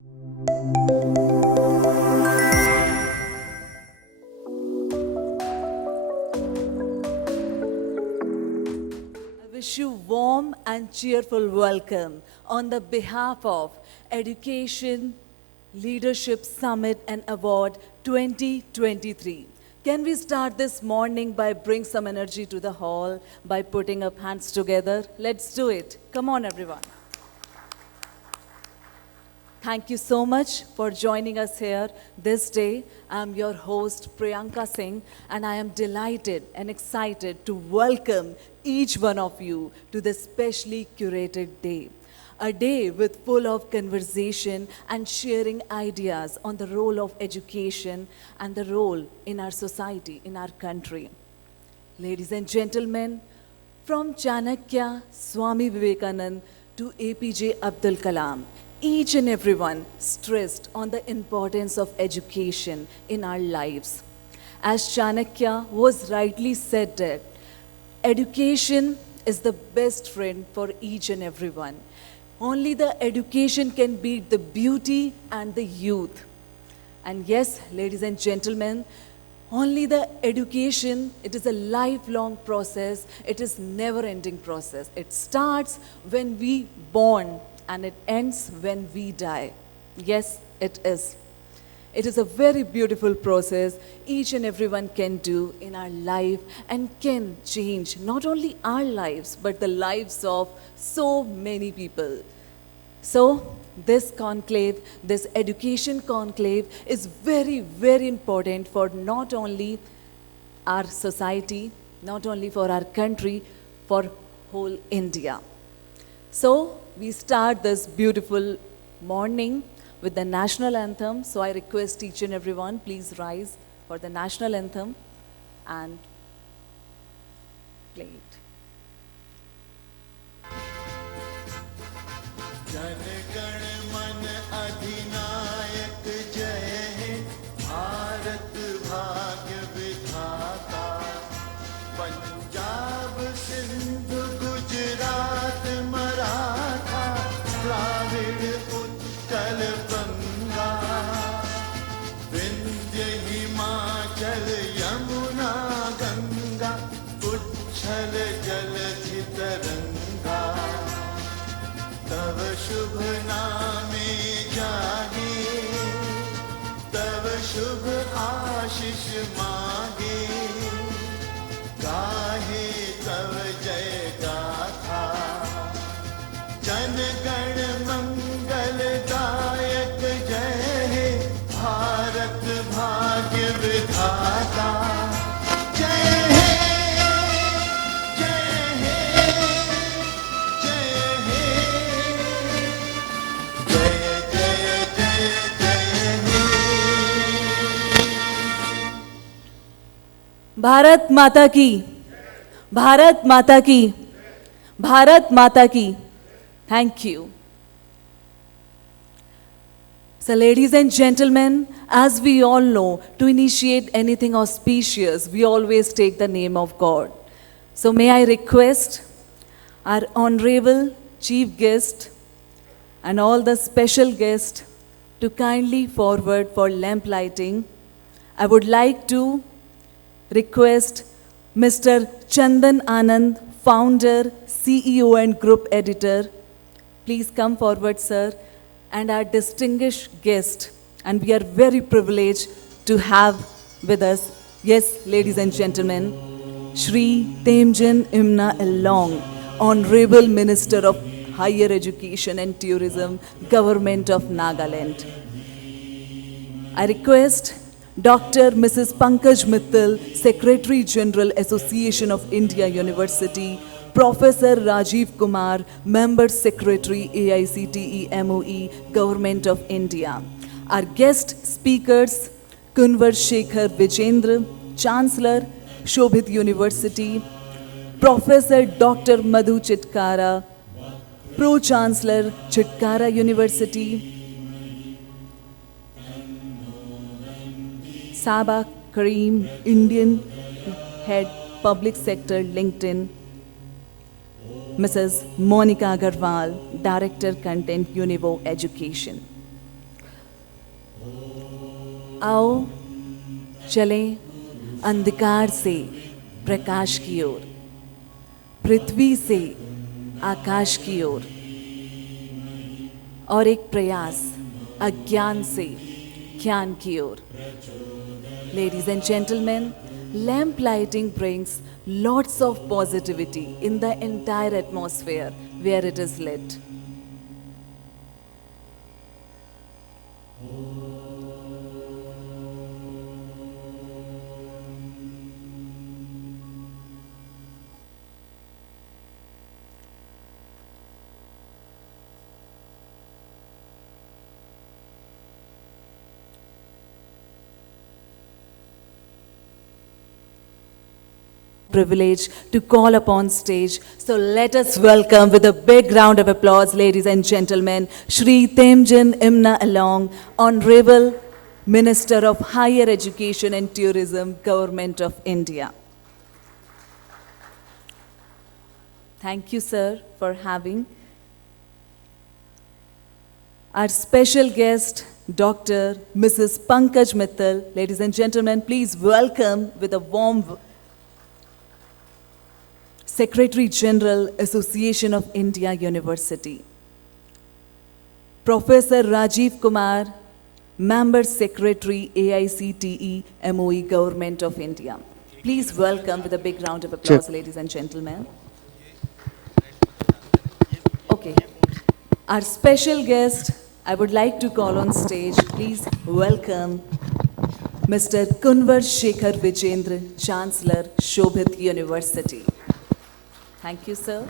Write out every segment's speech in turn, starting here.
Wish you warm and cheerful welcome on the behalf of Education Leadership Summit and Award 2023. Can we start this morning by bring some energy to the hall by putting up hands together? Let's do it. Come on, everyone. Thank you so much for joining us here this day. I'm your host, Priyanka Singh, and I am delighted and excited to welcome each one of you to this specially curated day. A day with full of conversation and sharing ideas on the role of education and the role in our society, in our country. Ladies and gentlemen, from Chanakya, Swami Vivekanand to APJ Abdul Kalam, each and everyone stressed on the importance of education in our lives. As Chanakya was rightly said that education is the best friend for each and everyone. Only the education can beat the beauty and the youth. And yes, ladies and gentlemen, only the education, it is a lifelong process. It is never-ending process. It starts when we born and it ends when we die. Yes, it is. It is a very beautiful process each and everyone can do in our life and can change not only our lives but the lives of so many people. So this conclave, this education conclave is very, very important for not only our society, not only for our country, for whole India. So we start this beautiful morning with the national anthem. So I request each and everyone, please rise for the national anthem and play it. Jana Gana मन अधिनायक जय हे भारत भाग्य विधाता पंजाब सिंध गुजरात मराठा द्राविड़ उत्कल गंगा विंध्य हिमाचल यमुना गंगा उच्छल जलधि तरंगा तव शुभ नामे जागे तव शुभ आशीष मागे गाहे तव जय गाथा जन गण मंगल दायक जय हे भारत भाग्य विधाता भारत माता की, भारत माता की, भारत माता की. Thank you. So ladies and gentlemen, as we all know, to initiate anything auspicious, we always take the name of God. So may I request our honorable chief guest and all the special guests to kindly forward for lamp lighting. I would like to request Mr. Chandan Anand, founder, CEO and group editor. Please come forward, sir, and our distinguished guest. And we are very privileged to have with us, yes, ladies and gentlemen, Shri Temjen Imna along, Honorable Minister of Higher Education and Tourism, Government of Nagaland. I request Dr. Mrs. Pankaj Mittal, Secretary General, Association of India University, Professor Rajive Kumar, Member Secretary, AICTE MOE, Government of India. Our guest speakers, Kunwar Shekhar Vijendra, Chancellor, Shobhit University, Professor Dr. Madhu Chitkara, Pro-Chancellor, Chitkara University, Saba Kareem, Indian Head Public Sector, LinkedIn, Mrs. Monica Agarwal, Director Content, UNIVO Education. आओ चलें अंधकार से प्रकाश की ओर, पृथ्वी से आकाश की ओर, और एक प्रयास अज्ञान से ज्ञान की ओर. Ladies and gentlemen, lamp lighting brings lots of positivity in the entire atmosphere where it is lit. Privilege to call upon stage. So let us welcome with a big round of applause, ladies and gentlemen, Shri Temjen Imna along, Honorable Minister of Higher Education and Tourism, Government of India. Thank you, sir, for having our special guest, Dr. Mrs. Pankaj Mittal. Ladies and gentlemen, please welcome with a warm Secretary General, Association of India University. Professor Rajive Kumar, Member Secretary, AICTE, MOE, Government of India. Please welcome with a big round of applause, ladies and gentlemen. Okay. Our special guest, I would like to call on stage. Please welcome Mr. Kunwar Shekhar Vijendra, Chancellor, Shobhit University. Thank you, sir.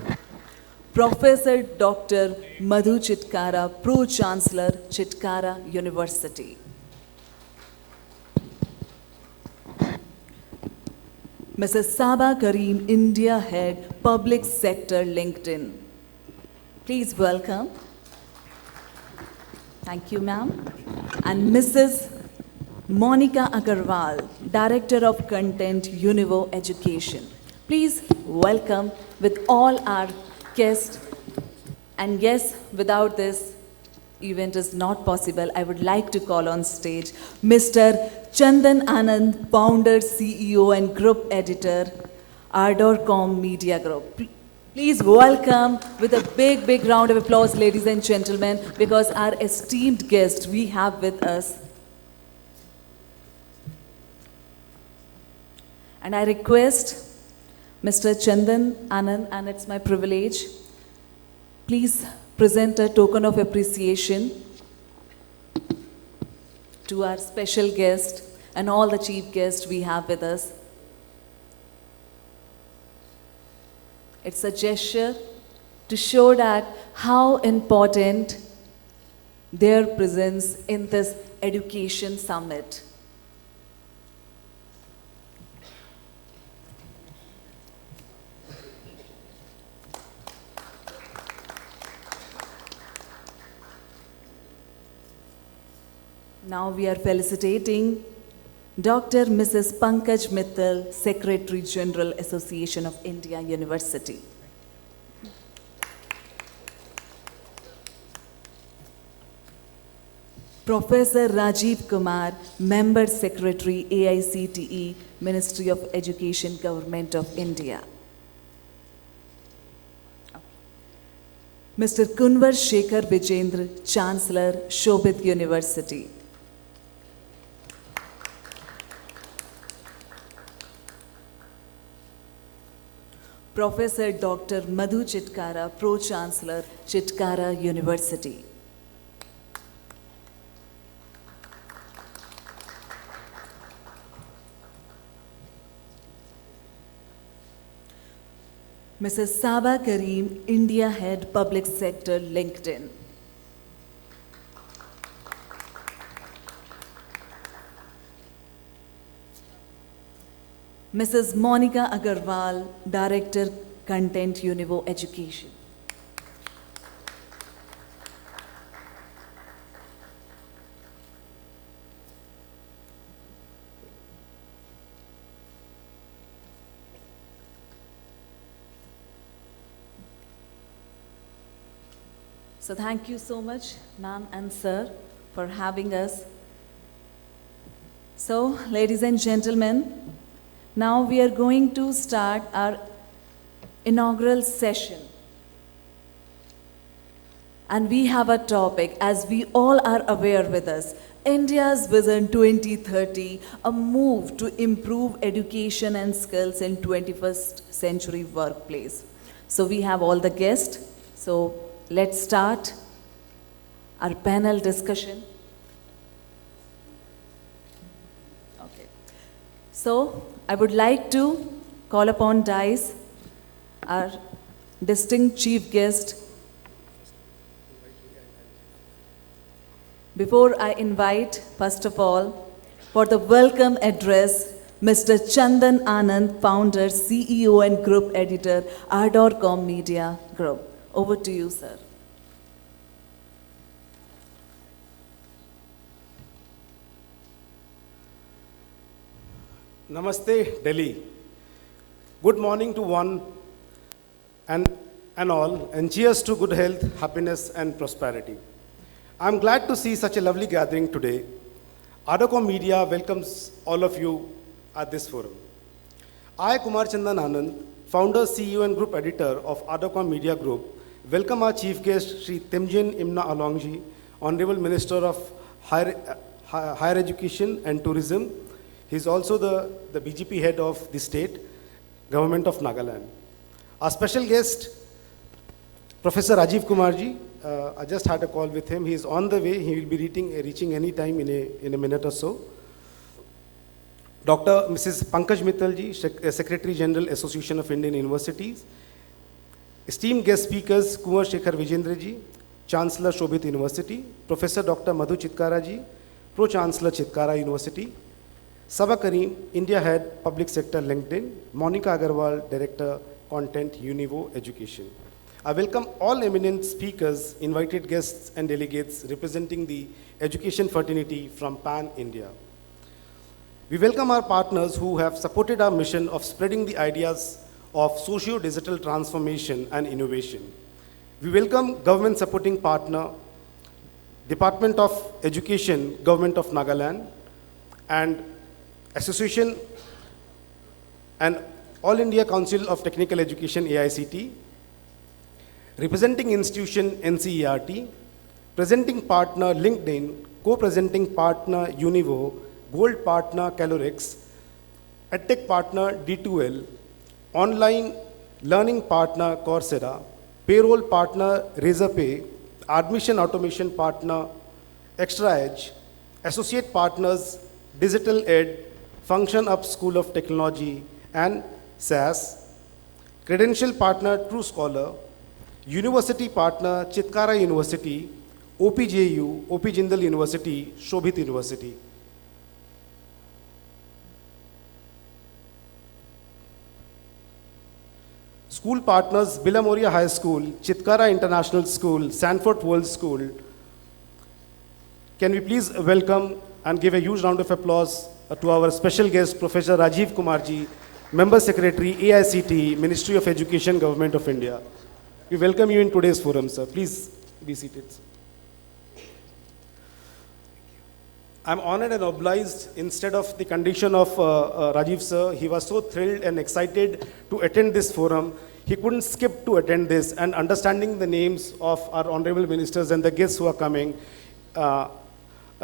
Professor Dr. Madhu Chitkara, Pro-Chancellor, Chitkara University. Mrs. Saba Kareem, India Head, Public Sector, LinkedIn. Please welcome. Thank you, ma'am. And Mrs. Monica Agarwal, Director of Content, UNIVO Education. Please welcome with all our guests. And yes, without this event is not possible, I would like to call on stage Mr. Chandan Anand, Founder, CEO and Group Editor, ArdorComm Media Group. Please welcome with a big, big round of applause, ladies and gentlemen, because our esteemed guest we have with us. And I request Mr. Chandan Anand, and it's my privilege, please present a token of appreciation to our special guest and all the chief guests we have with us. It's a gesture to show that how important their presence in this education summit. Now we are felicitating Dr. Mrs. Pankaj Mittal, Secretary General, Association of India University. Professor Rajive Kumar, Member Secretary, AICTE, Ministry of Education, Government of India. Mr. Kunwar Shekhar Vijendra, Chancellor, Shobhit University. Professor Dr. Madhu Chitkara, Pro-Chancellor, Chitkara University. Mrs. Saba Kareem, India Head, Public Sector, LinkedIn. Mrs. Monica Agarwal, Director, Content, UNIVO Education. So thank you so much, ma'am and sir, for having us So, ladies and gentlemen, now we are going to start our inaugural session. And we have a topic, as we all are aware with us, India's Vision 2030, a move to improve education and skills in 21st century workplace. So we have all the guests. So let's start our panel discussion. Okay. So I would like to call upon Dice, our distinct chief guest. Before I invite, first of all, for the welcome address, Mr. Chandan Anand, founder, CEO and group editor, ArdorComm Media Group. Over to you, sir. Namaste, Delhi. Good morning to one and all, and cheers to good health, happiness, and prosperity. I'm glad to see such a lovely gathering today. ArdorComm Media welcomes all of you at this forum. I, Kumar Chandan Anand, founder, CEO, and group editor of ArdorComm Media Group, welcome our chief guest, Shri Temjen Imna Alongji, Honorable Minister of Higher Education and Tourism. He's also the BGP head of the state, Government of Nagaland. Our special guest, Professor Rajive Kumarji, I just had a call with him. He is on the way. He will be reaching any time in a minute or so. Dr. Mrs. Pankaj Mittal ji, Secretary General, Association of Indian Universities. Esteemed guest speakers, Kunwar Shekhar Vijendra ji, Chancellor, Shobhit University. Professor Dr. Madhu Chitkara ji, Pro-Chancellor, Chitkara University. Saba Kareem, India Head, Public Sector, LinkedIn. Monica Agarwal, Director, Content, UNIVO, Education. I welcome all eminent speakers, invited guests and delegates representing the education fraternity from Pan-India. We welcome our partners who have supported our mission of spreading the ideas of socio-digital transformation and innovation. We welcome government supporting partner, Department of Education, Government of Nagaland, and Association and All India Council of Technical Education, AICTE, representing institution NCERT, presenting partner LinkedIn, co-presenting partner UNIVO, gold partner Calorix, edtech partner D2L, online learning partner Coursera, payroll partner Razorpay, admission automation partner Extra Edge, associate partners Digital Ed, Function Up School of Technology and SAS, credential partner True Scholar, university partner Chitkara University, OPJU, OP Jindal University, Shobhit University. School partners Bila Moria High School, Chitkara International School, Sanford World School. Can we please welcome and give a huge round of applause to our special guest, Professor Rajive Kumarji, Member Secretary, AICTE, Ministry of Education, Government of India. We welcome you in today's forum, sir. Please be seated, sir. I'm honored and obliged, instead of the condition of Rajiv, sir. He was so thrilled and excited to attend this forum. He couldn't skip to attend this, and understanding the names of our honorable ministers and the guests who are coming,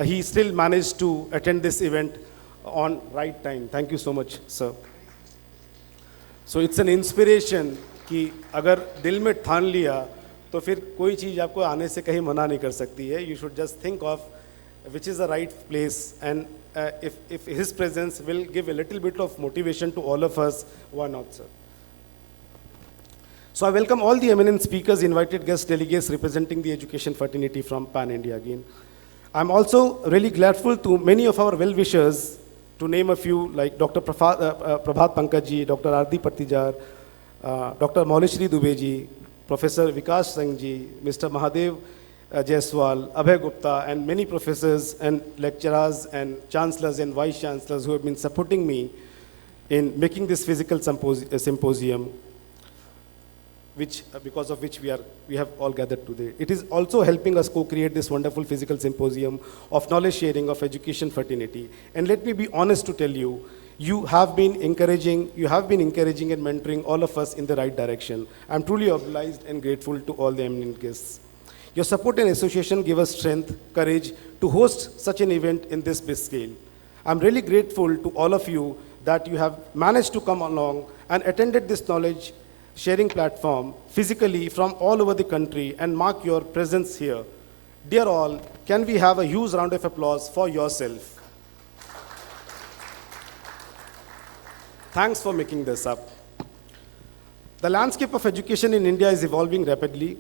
he still managed to attend this event on right time. Thank you so much, sir. So it's an inspiration कि अगर दिल में ठान लिया तो फिर कोई चीज़ आपको आने से कहीं मना नहीं कर सकती है. You should just think of which is the right place, and if his presence will give a little bit of motivation to all of us, why not, sir? So I welcome all the eminent speakers, invited guests, delegates representing the education fraternity from Pan-India again. I'm also really grateful to many of our well-wishers, to name a few, like Dr. Prabhat Pankaj ji, Dr. Ardi Patijar, Dr. Maulishri Dubey ji, Professor Vikas Singh ji, Mr. Mahadev Jaiswal, Abhay Gupta, and many professors and lecturers and chancellors and vice chancellors who have been supporting me in making this physical symposium. because of which we have all gathered today. It is also helping us co-create this wonderful physical symposium of knowledge sharing, of education fraternity. And let me be honest to tell you, you have been encouraging and mentoring all of us in the right direction. I'm truly obliged and grateful to all the eminent guests. Your support and association give us strength, courage to host such an event in this big scale. I'm really grateful to all of you that you have managed to come along and attended this knowledge sharing platform physically from all over the country and mark your presence here. Dear all, can we have a huge round of applause for yourself? Thanks for making this up. The landscape of education in India is evolving rapidly,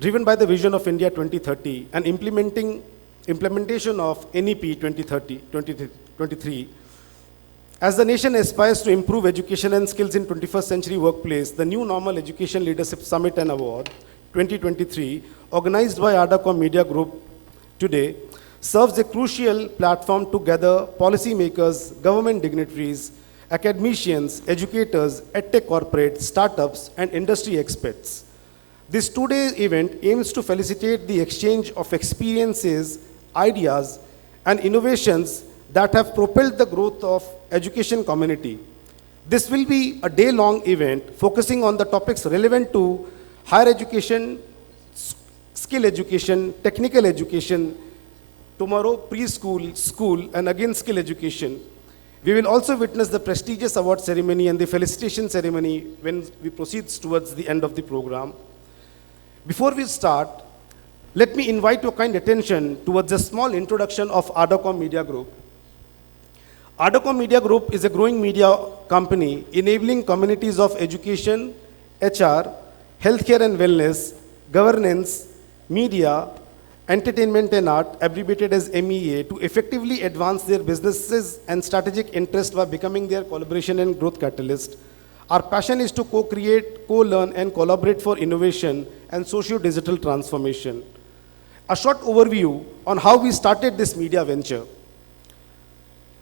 driven by the vision of India 2030 and implementation of NEP 2023. As the nation aspires to improve education and skills in 21st century workplace, the New Normal Education Leadership Summit and Award 2023, organized by ArdorComm Media Group today, serves a crucial platform to gather policymakers, government dignitaries, academicians, educators, edtech corporates, startups, and industry experts. This two-day event aims to facilitate the exchange of experiences, ideas, and innovations that have propelled the growth of education community. This will be a day-long event focusing on the topics relevant to higher education, skill education, technical education, tomorrow preschool, school, and again skill education. We will also witness the prestigious award ceremony and the felicitation ceremony when we proceed towards the end of the program. Before we start, let me invite your kind attention towards a small introduction of ArdorComm Media Group. ArdorComm Media Group is a growing media company enabling communities of education, HR, healthcare and wellness, governance, media, entertainment and art, abbreviated as MEA, to effectively advance their businesses and strategic interests by becoming their collaboration and growth catalyst. Our passion is to co-create, co-learn, and collaborate for innovation and socio-digital transformation. A short overview on how we started this media venture.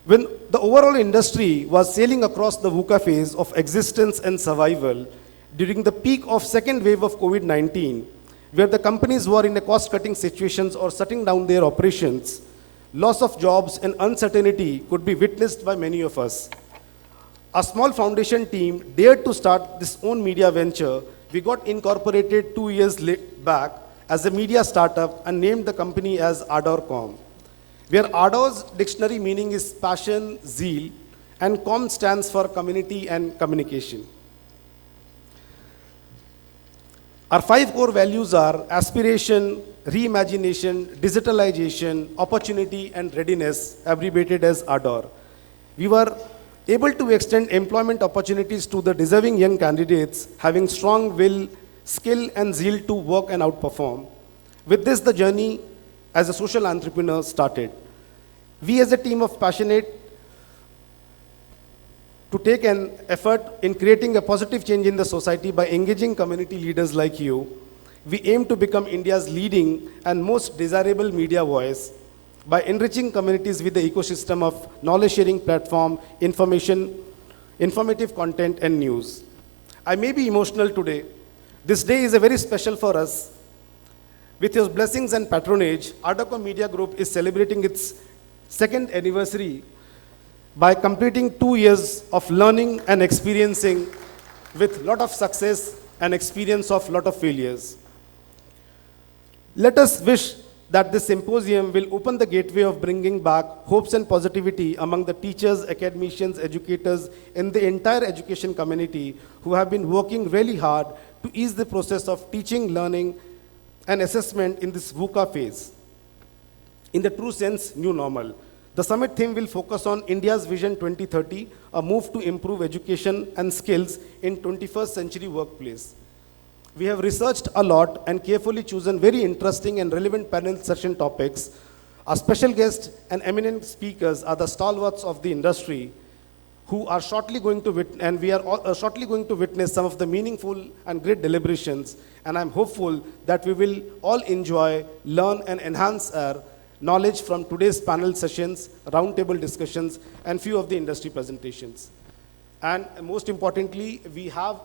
When the overall industry was sailing across the VUCA phase of existence and survival during the peak of second wave of COVID-19, where the companies were in a cost-cutting situations or shutting down their operations, loss of jobs and uncertainty could be witnessed by many of us. A small foundation team dared to start this own media venture. We got incorporated 2 years back as a media startup and named the company as ArdorComm, where Ardor's dictionary meaning is passion, zeal, and Com stands for community and communication. Our 5 core values are aspiration, reimagination, digitalization, opportunity, and readiness, abbreviated as Ardor. We were able to extend employment opportunities to the deserving young candidates having strong will, skill, and zeal to work and outperform. With this, the journey as a social entrepreneur started. We as a team of passionate to take an effort in creating a positive change in the society by engaging community leaders like you. We aim to become India's leading and most desirable media voice by enriching communities with the ecosystem of knowledge-sharing platform, informative content, and news. I may be emotional today. This day is a very special for us. With your blessings and patronage, ArdorComm Media Group is celebrating its second anniversary by completing 2 years of learning and experiencing with lot of success and experience of lot of failures. Let us wish that this symposium will open the gateway of bringing back hopes and positivity among the teachers, academicians, educators in the entire education community who have been working really hard to ease the process of teaching, learning, and assessment in this VUCA phase. In the true sense, new normal. The summit theme will focus on India's Vision 2030, a move to improve education and skills in 21st century workplace. We have researched a lot and carefully chosen very interesting and relevant panel session topics. Our special guests and eminent speakers are the stalwarts of the industry who are shortly going to shortly going to witness some of the meaningful and great deliberations. And I'm hopeful that we will all enjoy, learn, and enhance our knowledge from today's panel sessions, roundtable discussions, and few of the industry presentations. And most importantly, we have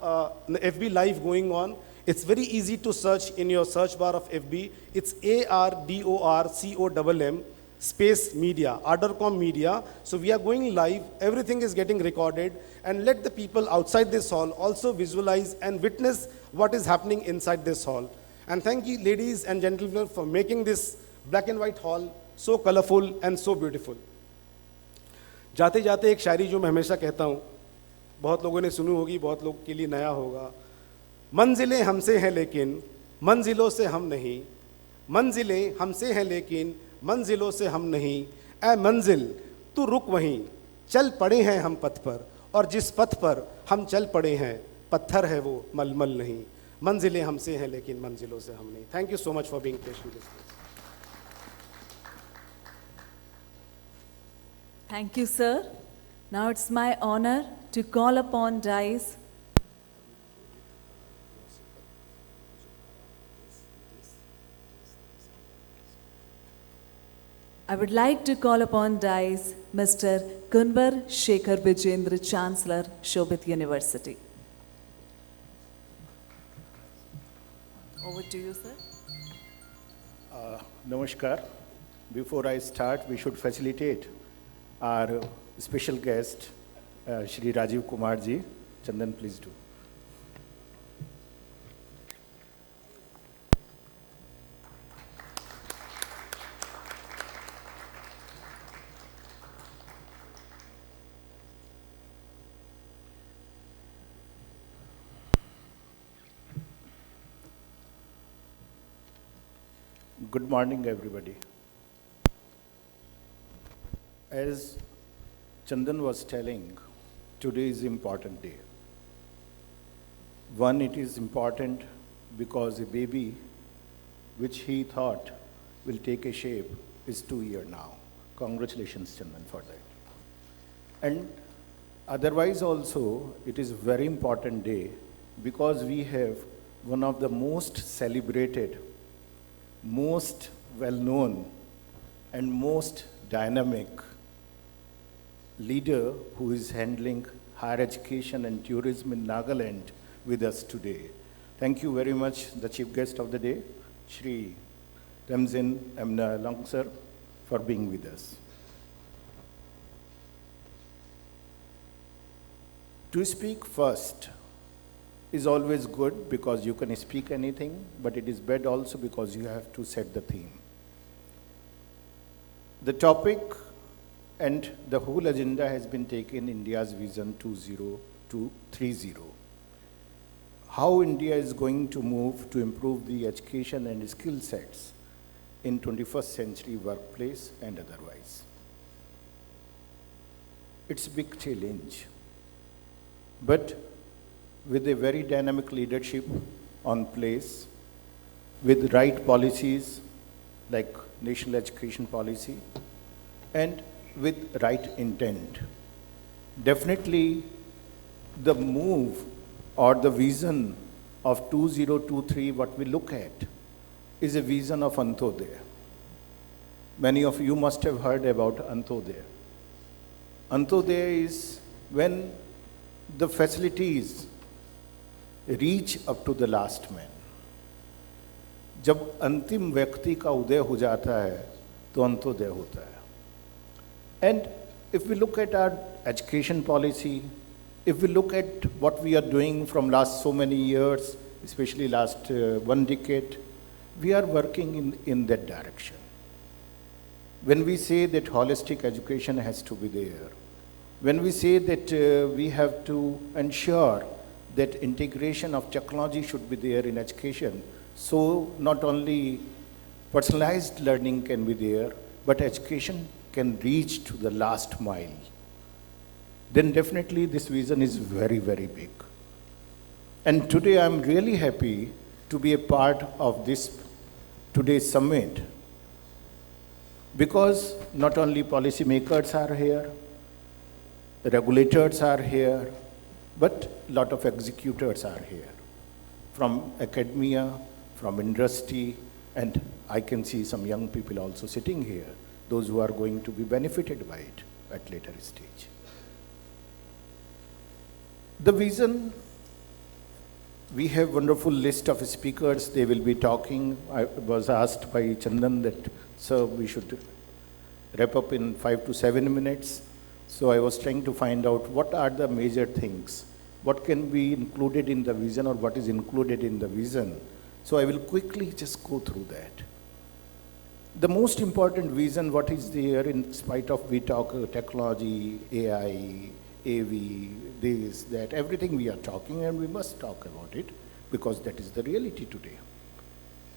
an FB Live going on. It's very easy to search in your search bar of FB. It's ARDORCOMM space media, ArdorComm media. So we are going live. Everything is getting recorded. And let the people outside this hall also visualize and witness what is happening inside this hall. And thank you, ladies and gentlemen, for making this black and white hall so colorful and so beautiful. जाते जाते एक शायरी जो मैं हमेशा कहता हूँ, बहुत लोगों ने सुनी होगी, बहुत लोग के लिए नया होगा। मंजिलें हमसे हैं लेकिन मंजिलों से हम नहीं, मंजिलें हमसे हैं लेकिन मंजिलों से हम नहीं, ऐ मंजिल तू रुक वहीं, चल पड़े हैं हम पथ पर, और जिस पथ पर हम चल पड़े हैं पत्थर है वो मलमल नहीं, मंजिलें हमसे हैं लेकिन मंजिलों से हम नहीं. Thank you so much for being patient with us. Thank you, sir. Now it's my honor to call upon Dice. I would like to call upon Dice Mr. Kunwar Shekhar Vijendra, Chancellor, Shobhit University. Over to you, sir. Namaskar. Before I start, we should facilitate our special guest, Shri Rajive Kumar ji. Chandan, please do. Good morning, everybody. As Chandan was telling, today is an important day. One, it is important because a baby, which he thought will take a shape, is 2 years now. Congratulations, Chandan, for that. And otherwise also, it is a very important day because we have one of the most celebrated, most well-known, and most dynamic leader who is handling higher education and tourism in Nagaland with us today. Thank you very much, the chief guest of the day, Shri Temjen Imna sir, for being with us. To speak first is always good because you can speak anything, but it is bad also because you have to set the theme. The topic and the whole agenda has been taken India's Vision 2030. How India is going to move to improve the education and skill sets in 21st century workplace and otherwise. It's a big challenge, but with a very dynamic leadership on place, with right policies like national education policy, and with right intent. Definitely the move or the vision of 2023, what we look at, is a vision of Antodaya. Many of you must have heard about Antodaya. Antodaya is when the facilities reach up to the last man. जब अंतिम व्यक्ति का उदय हो जाता है तो अंत्योदय होता है. And if we look at our education policy, if we look at what we are doing from last so many years, especially last 1 decade, we are working in that direction. When we say that holistic education has to be there, when we say that we have to ensure that integration of technology should be there in education, so not only personalized learning can be there, but education can reach to the last mile, then definitely this vision is very, very big. And today I'm really happy to be a part of this today's summit because not only policymakers are here, regulators are here, but a lot of executors are here from academia, from industry, and I can see some young people also sitting here, those who are going to be benefited by it at later stage. The vision, we have wonderful list of speakers. They will be talking. I was asked by Chandan that, sir, we should wrap up in 5 to 7 minutes. So I was trying to find out what are the major things, what can be included in the vision or what is included in the vision. So I will quickly just go through that. The most important vision, what is there in spite of we talk technology, AI, AV, this, that, everything we are talking, and we must talk about it because that is the reality today.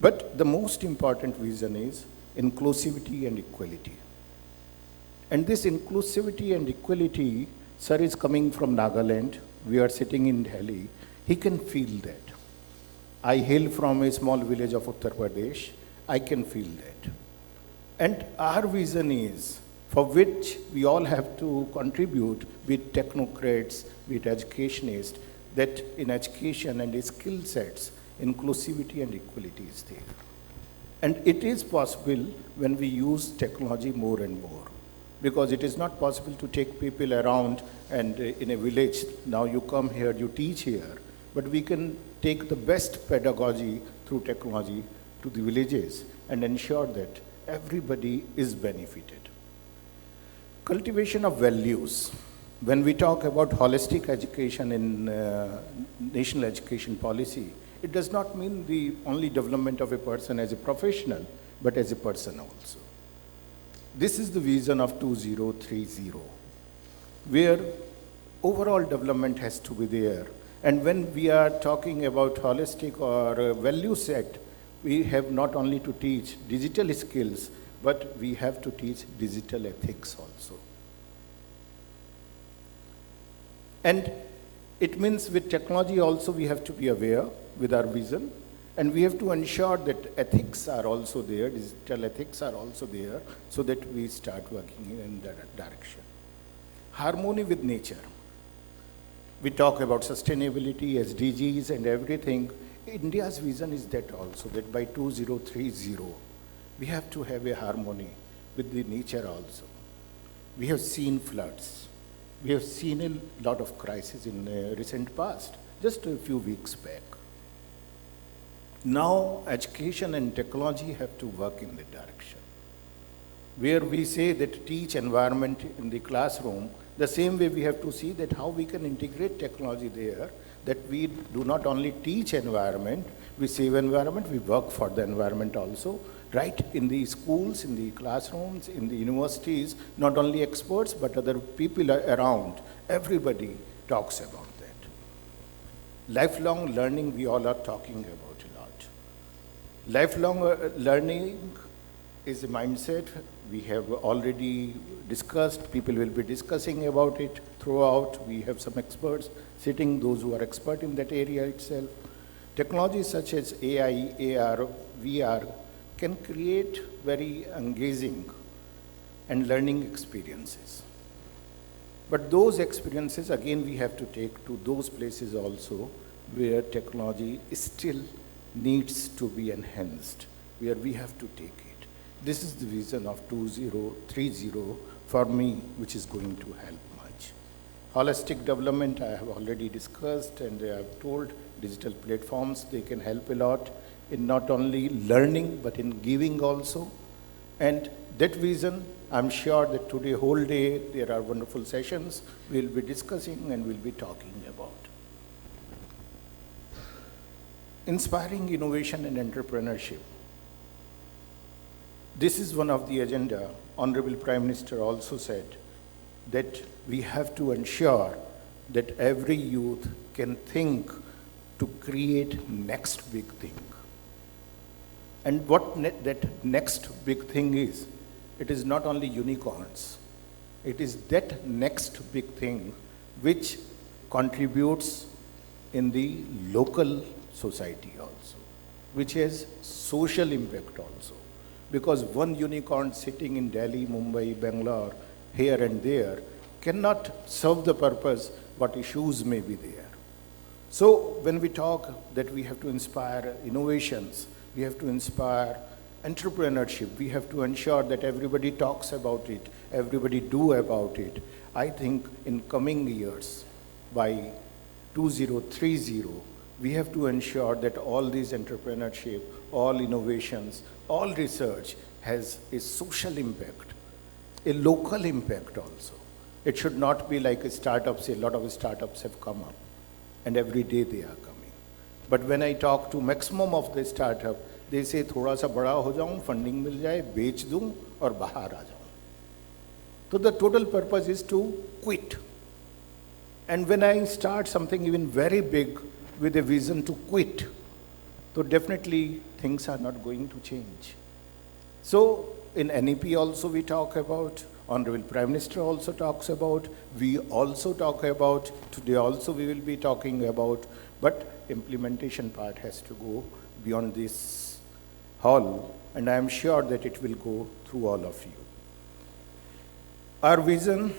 But the most important vision is inclusivity and equality. And this inclusivity and equality, sir is coming from Nagaland. We are sitting in Delhi. He can feel that. I hail from a small village of Uttar Pradesh. I can feel that. And our vision is, for which we all have to contribute, be it technocrats, be it educationists, that in education and skill sets, inclusivity and equality is there. And it is possible when we use technology more and more. Because it is not possible to take people around and in a village, now you come here, you teach here, but we can take the best pedagogy through technology to the villages and ensure that everybody is benefited. Cultivation of values. When we talk about holistic education in national education policy, it does not mean the only development of a person as a professional, but as a person also. This is the vision of 2030, where overall development has to be there. And when we are talking about holistic or value set, we have not only to teach digital skills, but we have to teach digital ethics also. And it means with technology also we have to be aware with our vision, and we have to ensure that ethics are also there, digital ethics are also there, so that we start working in that direction. Harmony with nature. We talk about sustainability, SDGs and everything. India's vision is that also, that by 2030, we have to have a harmony with the nature also. We have seen floods. We have seen a lot of crises in the recent past, just a few weeks back. Now, education and technology have to work in that direction. Where we say that teach environment in the classroom, the same way we have to see that how we can integrate technology there, that we do not only teach environment, we save environment, we work for the environment also, right in the schools, in the classrooms, in the universities, not only experts, but other people around, everybody talks about that. Lifelong learning, we all are talking about a lot. Lifelong learning is a mindset we have already discussed. People will be discussing about it throughout. We have some experts sitting, those who are expert in that area itself. Technologies such as AI, AR, VR can create very engaging and learning experiences. But those experiences, again, we have to take to those places also where technology still needs to be enhanced, where we have to take it. This is the vision of 2030 for me, which is going to help much. Holistic development, I have already discussed, and I have told digital platforms, they can help a lot in not only learning, but in giving also. And that vision, I'm sure that today, whole day, there are wonderful sessions we'll be discussing and we'll be talking about. Inspiring innovation and entrepreneurship. This is one of the agenda. Honorable Prime Minister also said that we have to ensure that every youth can think to create next big thing. And what that next big thing is, it is not only unicorns. It is that next big thing which contributes in the local society also, which has social impact also. Because one unicorn sitting in Delhi, Mumbai, Bangalore, here and there, cannot serve the purpose what issues may be there. So when we talk that we have to inspire innovations, we have to inspire entrepreneurship, we have to ensure that everybody talks about it, everybody do about it. I think in coming years, by 2030, we have to ensure that all these entrepreneurship, all innovations, all research has a social impact, a local impact also. It should not be like startups. A lot of startups have come up, and every day they are coming. But when I talk to maximum of the startup, they say थोड़ा सा बड़ा हो जाऊं, funding मिल जाए, बेच दूं और बाहर आ जाऊं. So the total purpose is to quit. And when I start something even very big with a vision to quit, so definitely things are not going to change. So in NEP also we talk about, Honorable Prime Minister also talks about, we also talk about, today also we will be talking about, but implementation part has to go beyond this hall, and I am sure that it will go through all of you. Our vision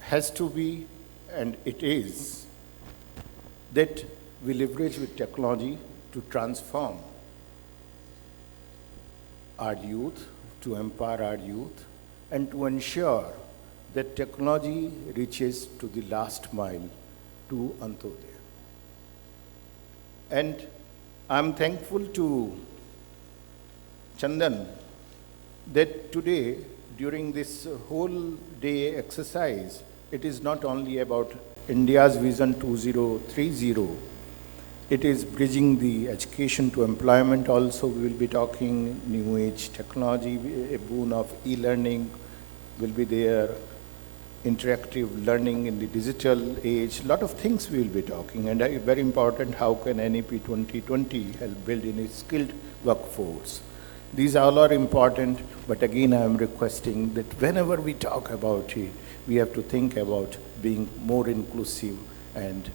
has to be, and it is, that we leverage with technology to transform our youth, to empower our youth, and to ensure that technology reaches to the last mile, to Antyodaya. And I'm thankful to Chandan that today, during this whole day exercise, it is not only about India's Vision 2030, it is bridging the education to employment also. We will be talking new age technology, a boon of e-learning will be there, interactive learning in the digital age, a lot of things we will be talking, and very important, how can NEP 2020 help build in a skilled workforce. These all are important, but again I am requesting that whenever we talk about it, we have to think about being more inclusive and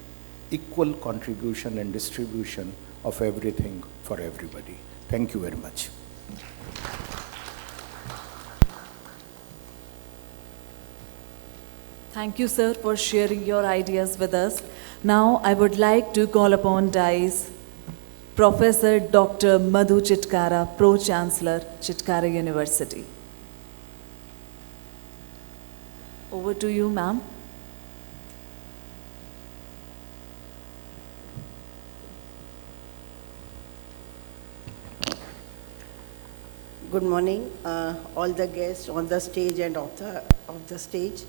equal contribution and distribution of everything for everybody. Thank you very much. Thank you, sir, for sharing your ideas with us. Now, I would like to call upon Dice Professor Dr. Madhu Chitkara, Pro-Chancellor, Chitkara University. Over to you, ma'am. Good morning, all the guests on the stage and off the stage.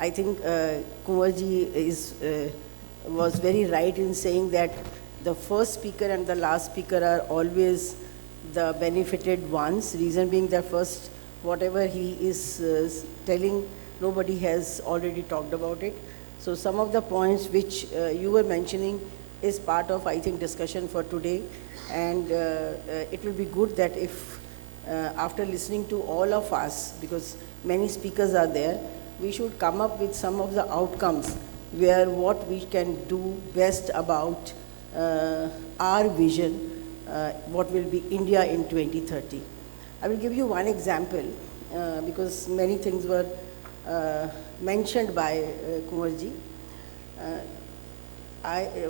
I think Kunwarji was very right in saying that the first speaker and the last speaker are always the benefited ones. Reason being that first, whatever he is telling, nobody has already talked about it. So some of the points which you were mentioning is part of, I think, discussion for today. And it will be good that if, after listening to all of us, because many speakers are there, we should come up with some of the outcomes where what we can do best about our vision, what will be India in 2030. I will give you one example because many things were mentioned by Kumarji.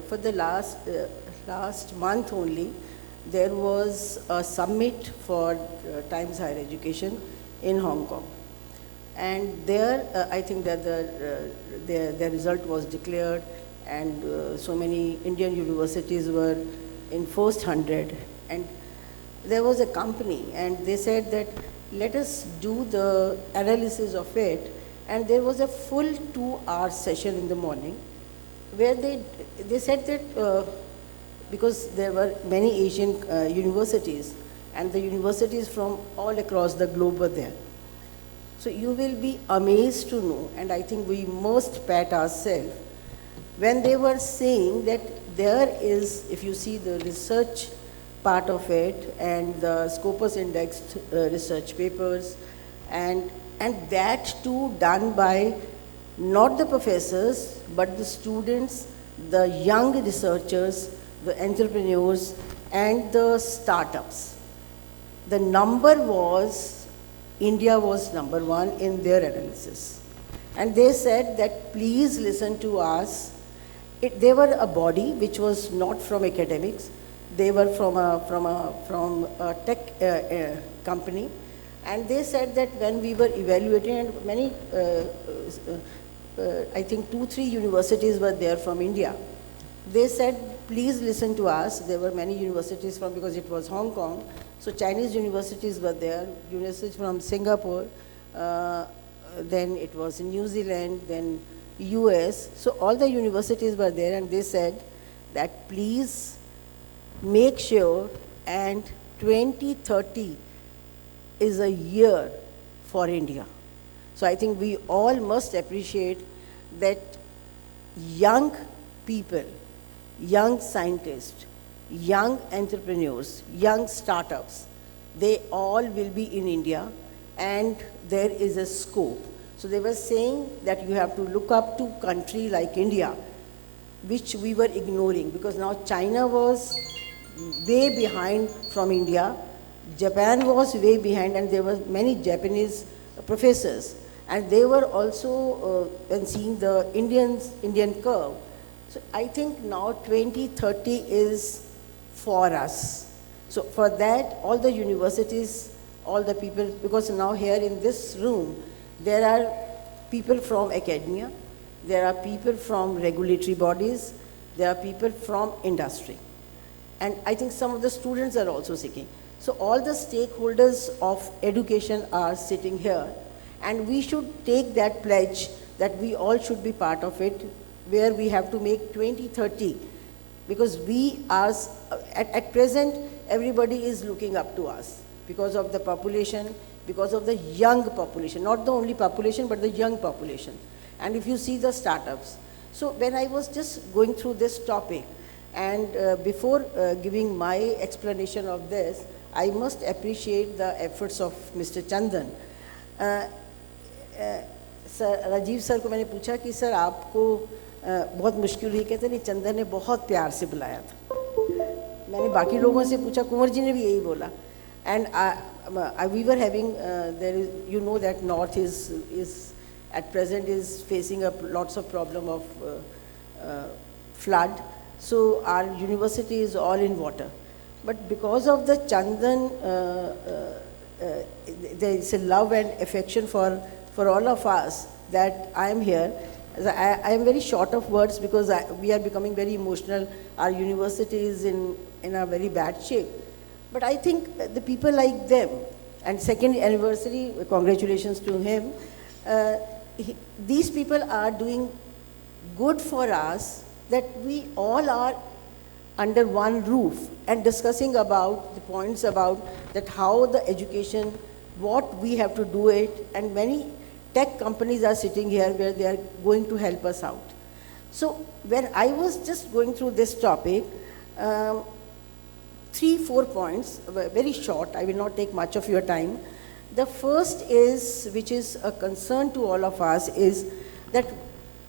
For the last month only, there was a summit for Times Higher Education in Hong Kong. And there, I think that the result was declared, and so many Indian universities were in first 100. And there was a company, and they said that let us do the analysis of it. And there was a full 2-hour session in the morning, where they said that because there were many Asian universities, and the universities from all across the globe were there. So you will be amazed to know, and I think we must pat ourselves, when they were saying that there is, if you see the research part of it, and the Scopus indexed research papers, and that too done by not the professors, but the students, the young researchers, the entrepreneurs, and the startups. The number was, India was number 1 in their analysis. And they said that please listen to us. They were a body which was not from academics. They were from a tech company. And they said that when we were evaluating, and many I think 2-3 universities were there from India. They said, please listen to us. There were many universities from, because it was Hong Kong. So Chinese universities were there, universities from Singapore, then it was in New Zealand, then US. So all the universities were there, and they said that please make sure, and 2030 is a year for India. So I think we all must appreciate that young people, young scientists, young entrepreneurs, young startups, they all will be in India, and there is a scope. So they were saying that you have to look up to country like India, which we were ignoring, because now China was way behind from India, Japan was way behind, and there were many Japanese professors, and they were also when seeing the Indian curve. So I think now 2030 is for us. So for that, all the universities, all the people, because now here in this room, there are people from academia, there are people from regulatory bodies, there are people from industry. And I think some of the students are also seeking. So all the stakeholders of education are sitting here, and we should take that pledge that we all should be part of it, where we have to make 2030, because we are, at present, everybody is looking up to us because of the population, because of the young population, not the only population, but the young population. And if you see the startups. So when I was just going through this topic, and before giving my explanation of this, I must appreciate the efforts of Mr. Chandan. Sir Rajiv sir को मैंने पूछा कि sir आपको बहुत मुश्किल हुई, कहते नहीं, चंदन ने बहुत प्यार से बुलाया था. मैंने बाकी लोगों से पूछा, कुंवर जी ने भी यही बोला. And we were having, there is, you know that North is at present is facing lots of problem of flood. So our university is all in water. But because of the Chandan, there is a love and affection for all of us that I am here. I am very short of words because we are becoming very emotional. Our university is in a very bad shape. But I think the people like them, and second anniversary, congratulations to him, these people are doing good for us, that we all are under one roof and discussing about the points about that how the education, what we have to do it, and many tech companies are sitting here where they are going to help us out. So when I was just going through this topic, 3-4 points, very short, I will not take much of your time. The first is, which is a concern to all of us, is that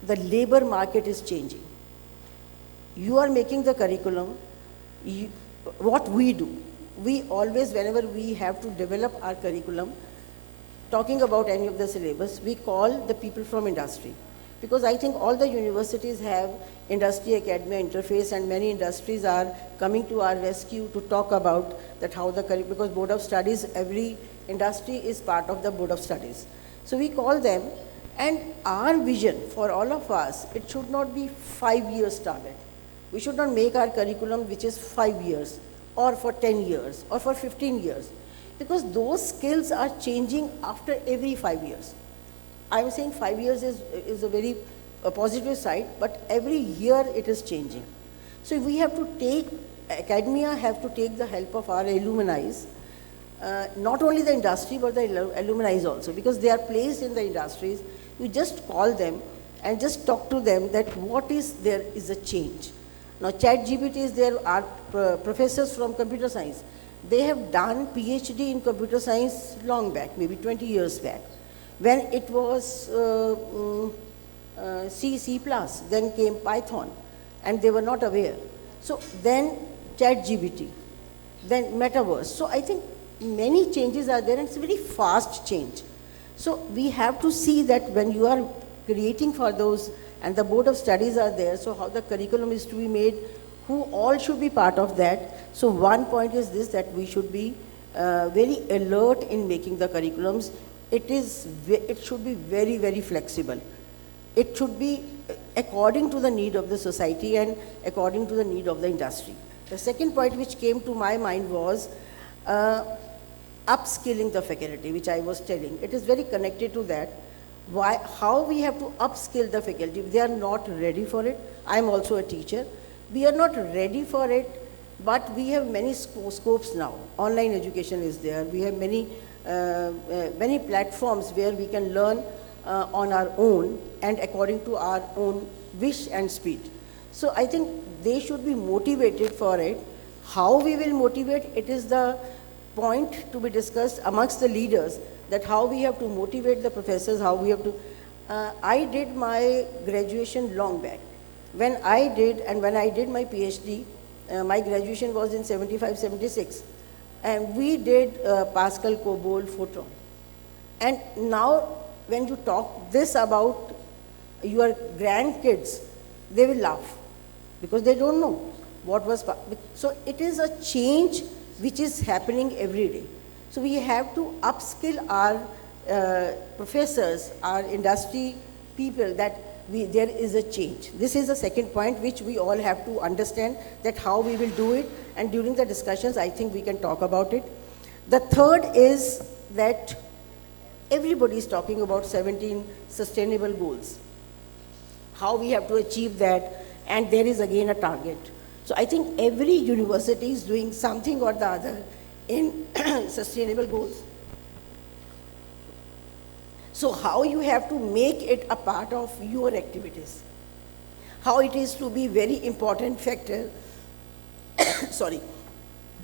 the labor market is changing. You are making the curriculum, what we do, we always, whenever we have to develop our curriculum, talking about any of the syllabus, we call the people from industry. Because I think all the universities have industry-academia interface, and many industries are coming to our rescue to talk about that how the curriculum, because Board of Studies, every industry is part of the Board of Studies. So we call them, and our vision for all of us, it should not be 5 years target. We should not make our curriculum which is 5 years, or for 10 years, or for 15 years. Because those skills are changing after every 5 years. I'm saying 5 years is a very positive side, but every year it is changing. So we have to take, academia have to take the help of our alumni, not only the industry, but the alumni also, because they are placed in the industries. You just call them and just talk to them that what is there is a change. Now ChatGPT is there, are professors from computer science. They have done PhD in computer science long back, maybe 20 years back. When it was C++, then came Python, and they were not aware. So then ChatGPT, then Metaverse. So I think many changes are there, and it's a very fast change. So we have to see that when you are creating for those, and the Board of Studies are there, so how the curriculum is to be made, who all should be part of that. So one point is this, that we should be very alert in making the curriculums. It should be very, very flexible. it should be according to the need of the society and according to the need of the industry. The second point which came to my mind was upskilling the faculty, which I was telling. It is very connected to that. How we have to upskill the faculty. If they are not ready for it, I am also a teacher. We are not ready for it, but we have many scopes now. Online education is there. We have many platforms where we can learn on our own and according to our own wish and speed. So I think they should be motivated for it. How we will motivate, it is the point to be discussed amongst the leaders, that how we have to motivate the professors, how we have to. I did my graduation long back. When I did my PhD, my graduation was in 75, 76. And we did Pascal, Cobol, Photon. And now when you talk this about your grandkids, they will laugh because they don't know what was. So it is a change which is happening every day. So we have to upskill our professors, our industry people, that there is a change. This is the second point which we all have to understand, that how we will do it, and during the discussions I think we can talk about it. The third is that everybody is talking about 17 sustainable goals, how we have to achieve that, and there is again a target. So I think every university is doing something or the other in sustainable goals. So how you have to make it a part of your activities, how it is to be very important factor, sorry.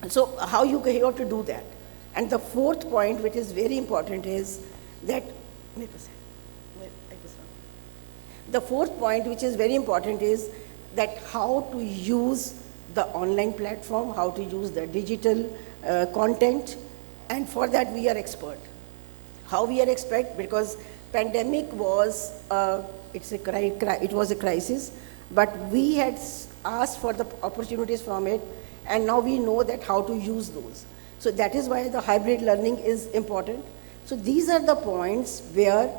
So how you have to do that. And the fourth point, which is very important, is that, the fourth point which is very important is that how to use the online platform, how to use the digital content, and for that we are expert. How we are expert, because pandemic was, it was a crisis, but we had asked for the opportunities from it, and now we know that how to use those. So that is why the hybrid learning is important. So these are the points where,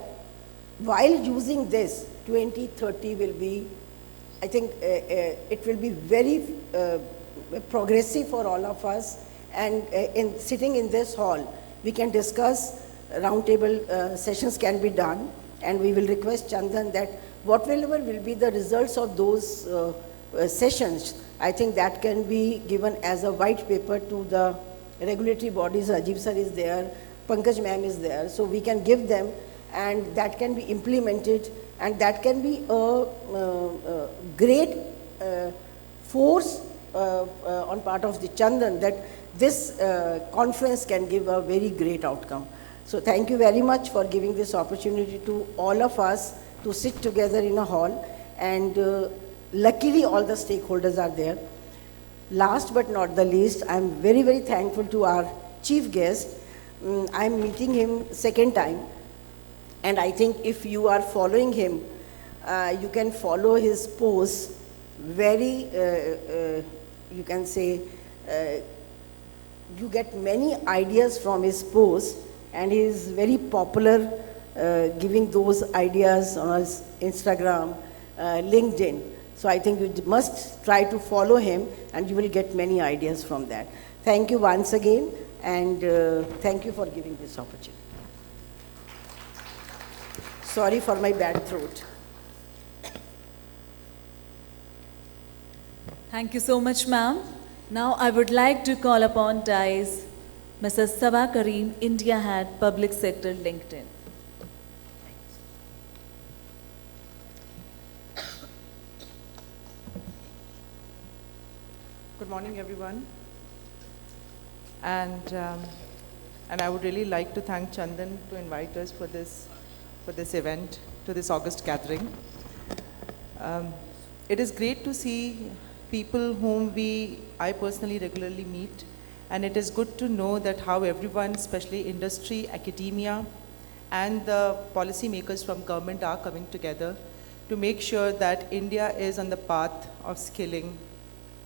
while using this, 2030 will be, I think it will be very progressive for all of us, and in sitting in this hall, we can discuss, roundtable sessions can be done, and we will request Chandan that whatever will be the results of those sessions, I think that can be given as a white paper to the regulatory bodies. Rajive sir is there, Pankaj ma'am is there, so we can give them, and that can be implemented, and that can be a great force on part of the Chandan, that this conference can give a very great outcome. So thank you very much for giving this opportunity to all of us to sit together in a hall, and luckily all the stakeholders are there. Last but not the least, I'm very, very thankful to our chief guest. I'm meeting him second time, and I think if you are following him, you can follow his posts very, you can say, you get many ideas from his posts, and he is very popular giving those ideas on his Instagram, LinkedIn. So I think you must try to follow him, and you will get many ideas from that. Thank you once again, and thank you for giving this opportunity. Sorry for my bad throat. Thank you so much, ma'am. Now I would like to call upon DICE, Mrs. Saba Kareem, India Head, Public Sector, LinkedIn. Good morning, everyone. And I would really like to thank Chandan to invite us for this event, to this August gathering. It is great to see people whom I personally regularly meet, and it is good to know that how everyone, especially industry, academia, and the policy makers from government are coming together to make sure that India is on the path of skilling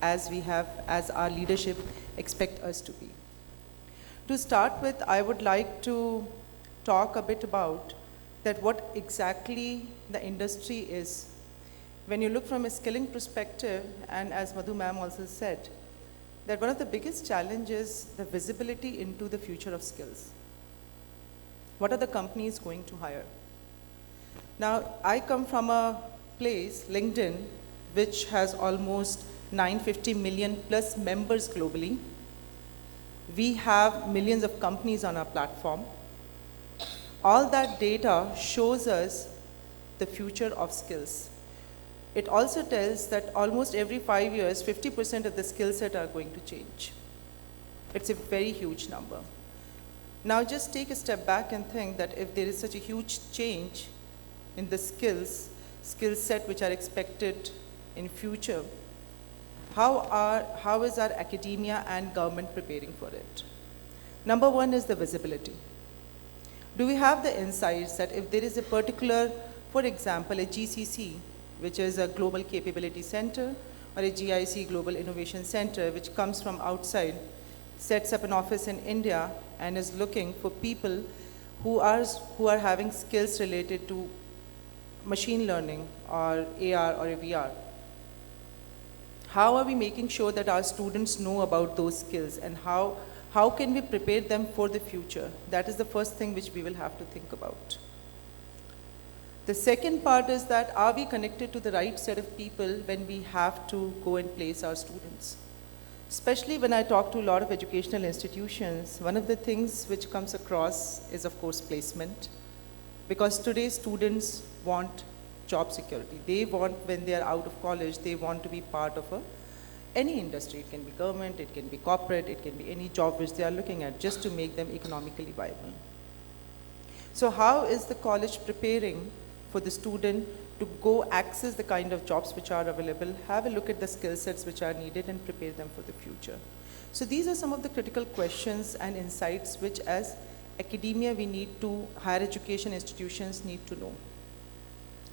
as our leadership expect us to be. To start with, I would like to talk a bit about that what exactly the industry is. When you look from a skilling perspective, and as Madhu ma'am also said, that one of the biggest challenges is the visibility into the future of skills. What are the companies going to hire? Now, I come from a place, LinkedIn, which has almost 950 million plus members globally. We have millions of companies on our platform. All that data shows us the future of skills. It also tells that almost every 5 years, 50% of the skill set are going to change. It's a very huge number. Now just take a step back and think that if there is such a huge change in the skill set which are expected in future, how is our academia and government preparing for it? Number one is the visibility. Do we have the insights that if there is a particular, for example, a GCC, which is a Global Capability Center, or a GIC, Global Innovation Center, which comes from outside, sets up an office in India and is looking for people who are having skills related to machine learning or AR or VR. How are we making sure that our students know about those skills, and how can we prepare them for the future? That is the first thing which we will have to think about. The second part is that are we connected to the right set of people when we have to go and place our students? Especially when I talk to a lot of educational institutions, one of the things which comes across is of course placement. Because today students want job security. They want, when they are out of college, they want to be part of any industry. It can be government, it can be corporate, it can be any job which they are looking at, just to make them economically viable. So how is the college preparing for the student to go access the kind of jobs which are available, have a look at the skill sets which are needed, and prepare them for the future? So these are some of the critical questions and insights which as academia we need to, higher education institutions need to know.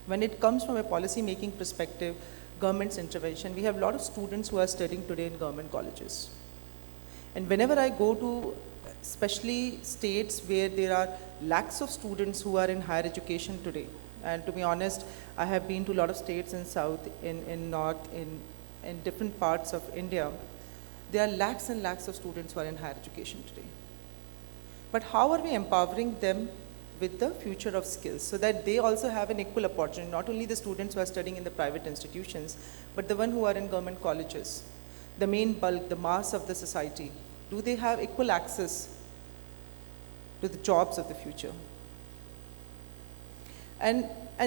When it comes from a policy making perspective, government's intervention, we have a lot of students who are studying today in government colleges. And whenever I go to especially states where there are lakhs of students who are in higher education today, and to be honest, I have been to a lot of states in South, in North, in different parts of India. There are lakhs and lakhs of students who are in higher education today. But how are we empowering them with the future of skills so that they also have an equal opportunity, not only the students who are studying in the private institutions, but the ones who are in government colleges, the main bulk, the mass of the society? Do they have equal access to the jobs of the future? And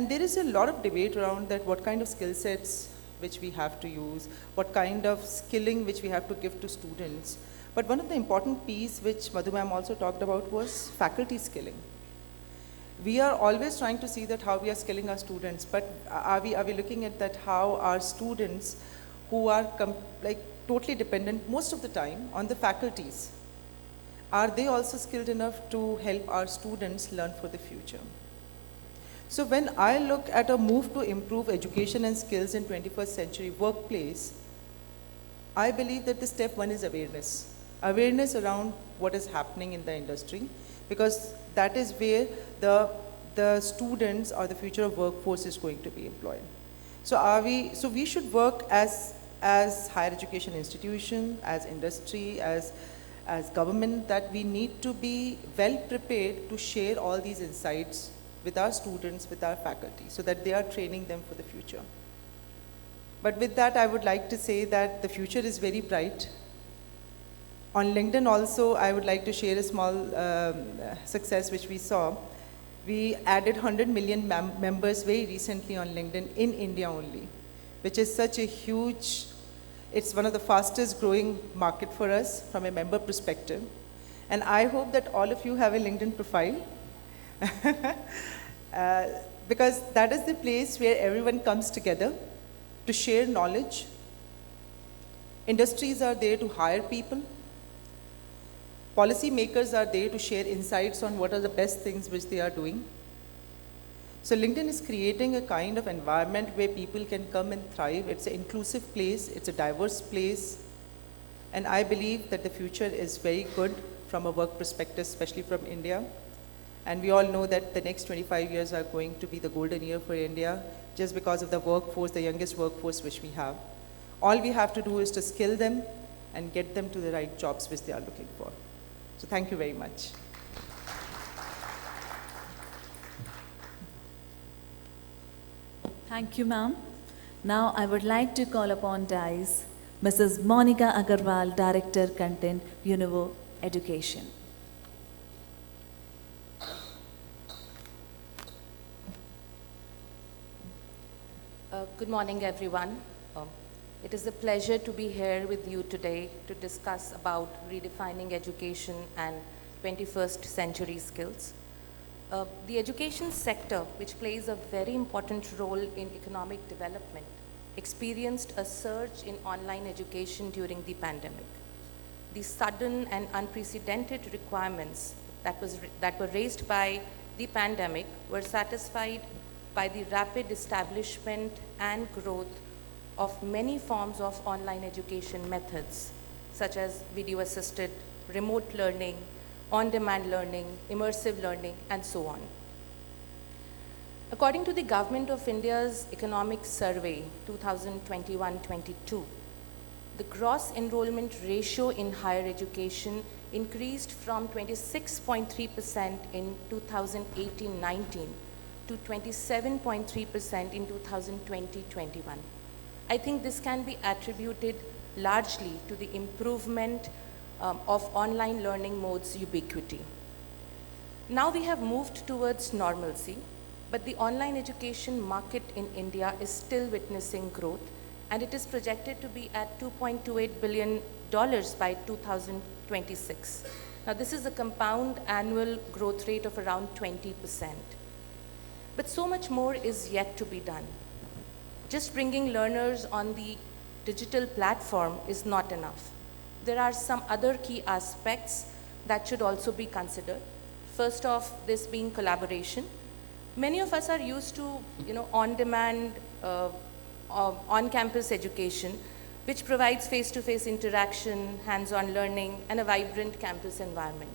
there is a lot of debate around that what kind of skill sets which we have to use, what kind of skilling which we have to give to students. But one of the important piece which Madhu ma'am also talked about was faculty skilling. We are always trying to see that how we are skilling our students, but are we looking at that how our students who are totally dependent most of the time on the faculties, are they also skilled enough to help our students learn for the future? So when I look at a move to improve education and skills in 21st century workplace, I believe that the step one is awareness. Awareness around what is happening in the industry, because that is where the students or the future of workforce is going to be employed. So we should work as higher education institution, as industry, as government, that we need to be well prepared to share all these insights with our students, with our faculty, so that they are training them for the future. But with that, I would like to say that the future is very bright. On LinkedIn also, I would like to share a small success which we saw. We added 100 million members very recently on LinkedIn in India only, which is such a huge, it's one of the fastest growing market for us from a member perspective. And I hope that all of you have a LinkedIn profile. Because that is the place where everyone comes together to share knowledge. Industries are there to hire people. Policy makers are there to share insights on what are the best things which they are doing. So LinkedIn is creating a kind of environment where people can come and thrive. It's an inclusive place, it's a diverse place. And I believe that the future is very good from a work perspective, especially from India. And we all know that the next 25 years are going to be the golden year for India, just because of the workforce, the youngest workforce which we have. All we have to do is to skill them and get them to the right jobs which they are looking for. So thank you very much. Thank you, ma'am. Now I would like to call upon DICE, Mrs. Monica Agarwal, Director, Content, UNIVO Education. Good morning, everyone. It is a pleasure to be here with you today to discuss about redefining education and 21st century skills. The education sector, which plays a very important role in economic development, experienced a surge in online education during the pandemic. The sudden and unprecedented requirements that were raised by the pandemic were satisfied by the rapid establishment and growth of many forms of online education methods, such as video-assisted, remote learning, on-demand learning, immersive learning, and so on. According to the Government of India's Economic Survey 2021-22, the gross enrollment ratio in higher education increased from 26.3% in 2018-19 to 27.3% in 2020-21. I think this can be attributed largely to the improvement of online learning modes ubiquity. Now we have moved towards normalcy, but the online education market in India is still witnessing growth, and it is projected to be at $2.28 billion by 2026. Now this is a compound annual growth rate of around 20%. But so much more is yet to be done. Just bringing learners on the digital platform is not enough. There are some other key aspects that should also be considered. First off, this being collaboration. Many of us are used to, on-demand, on-campus education, which provides face-to-face interaction, hands-on learning, and a vibrant campus environment.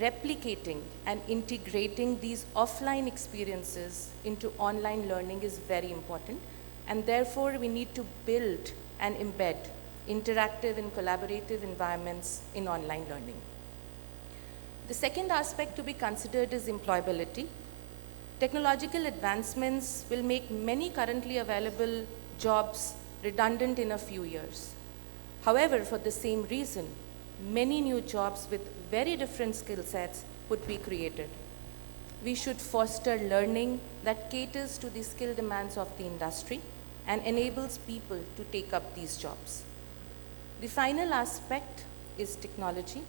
Replicating and integrating these offline experiences into online learning is very important, and therefore we need to build and embed interactive and collaborative environments in online learning. The second aspect to be considered is employability. Technological advancements will make many currently available jobs redundant in a few years. However, for the same reason, many new jobs with very different skill sets would be created. We should foster learning that caters to the skill demands of the industry and enables people to take up these jobs. The final aspect is technology.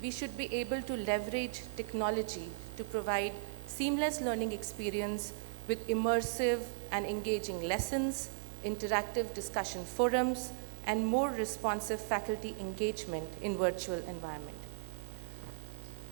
We should be able to leverage technology to provide seamless learning experience with immersive and engaging lessons, interactive discussion forums, and more responsive faculty engagement in virtual environment.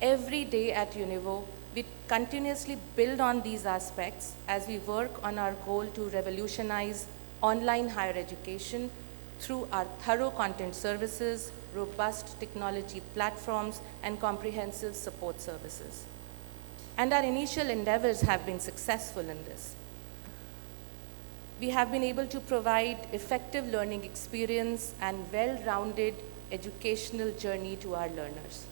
Every day at UNIVO, we continuously build on these aspects as we work on our goal to revolutionize online higher education through our thorough content services, robust technology platforms, and comprehensive support services. And our initial endeavors have been successful in this. We have been able to provide effective learning experience and well-rounded educational journey to our learners.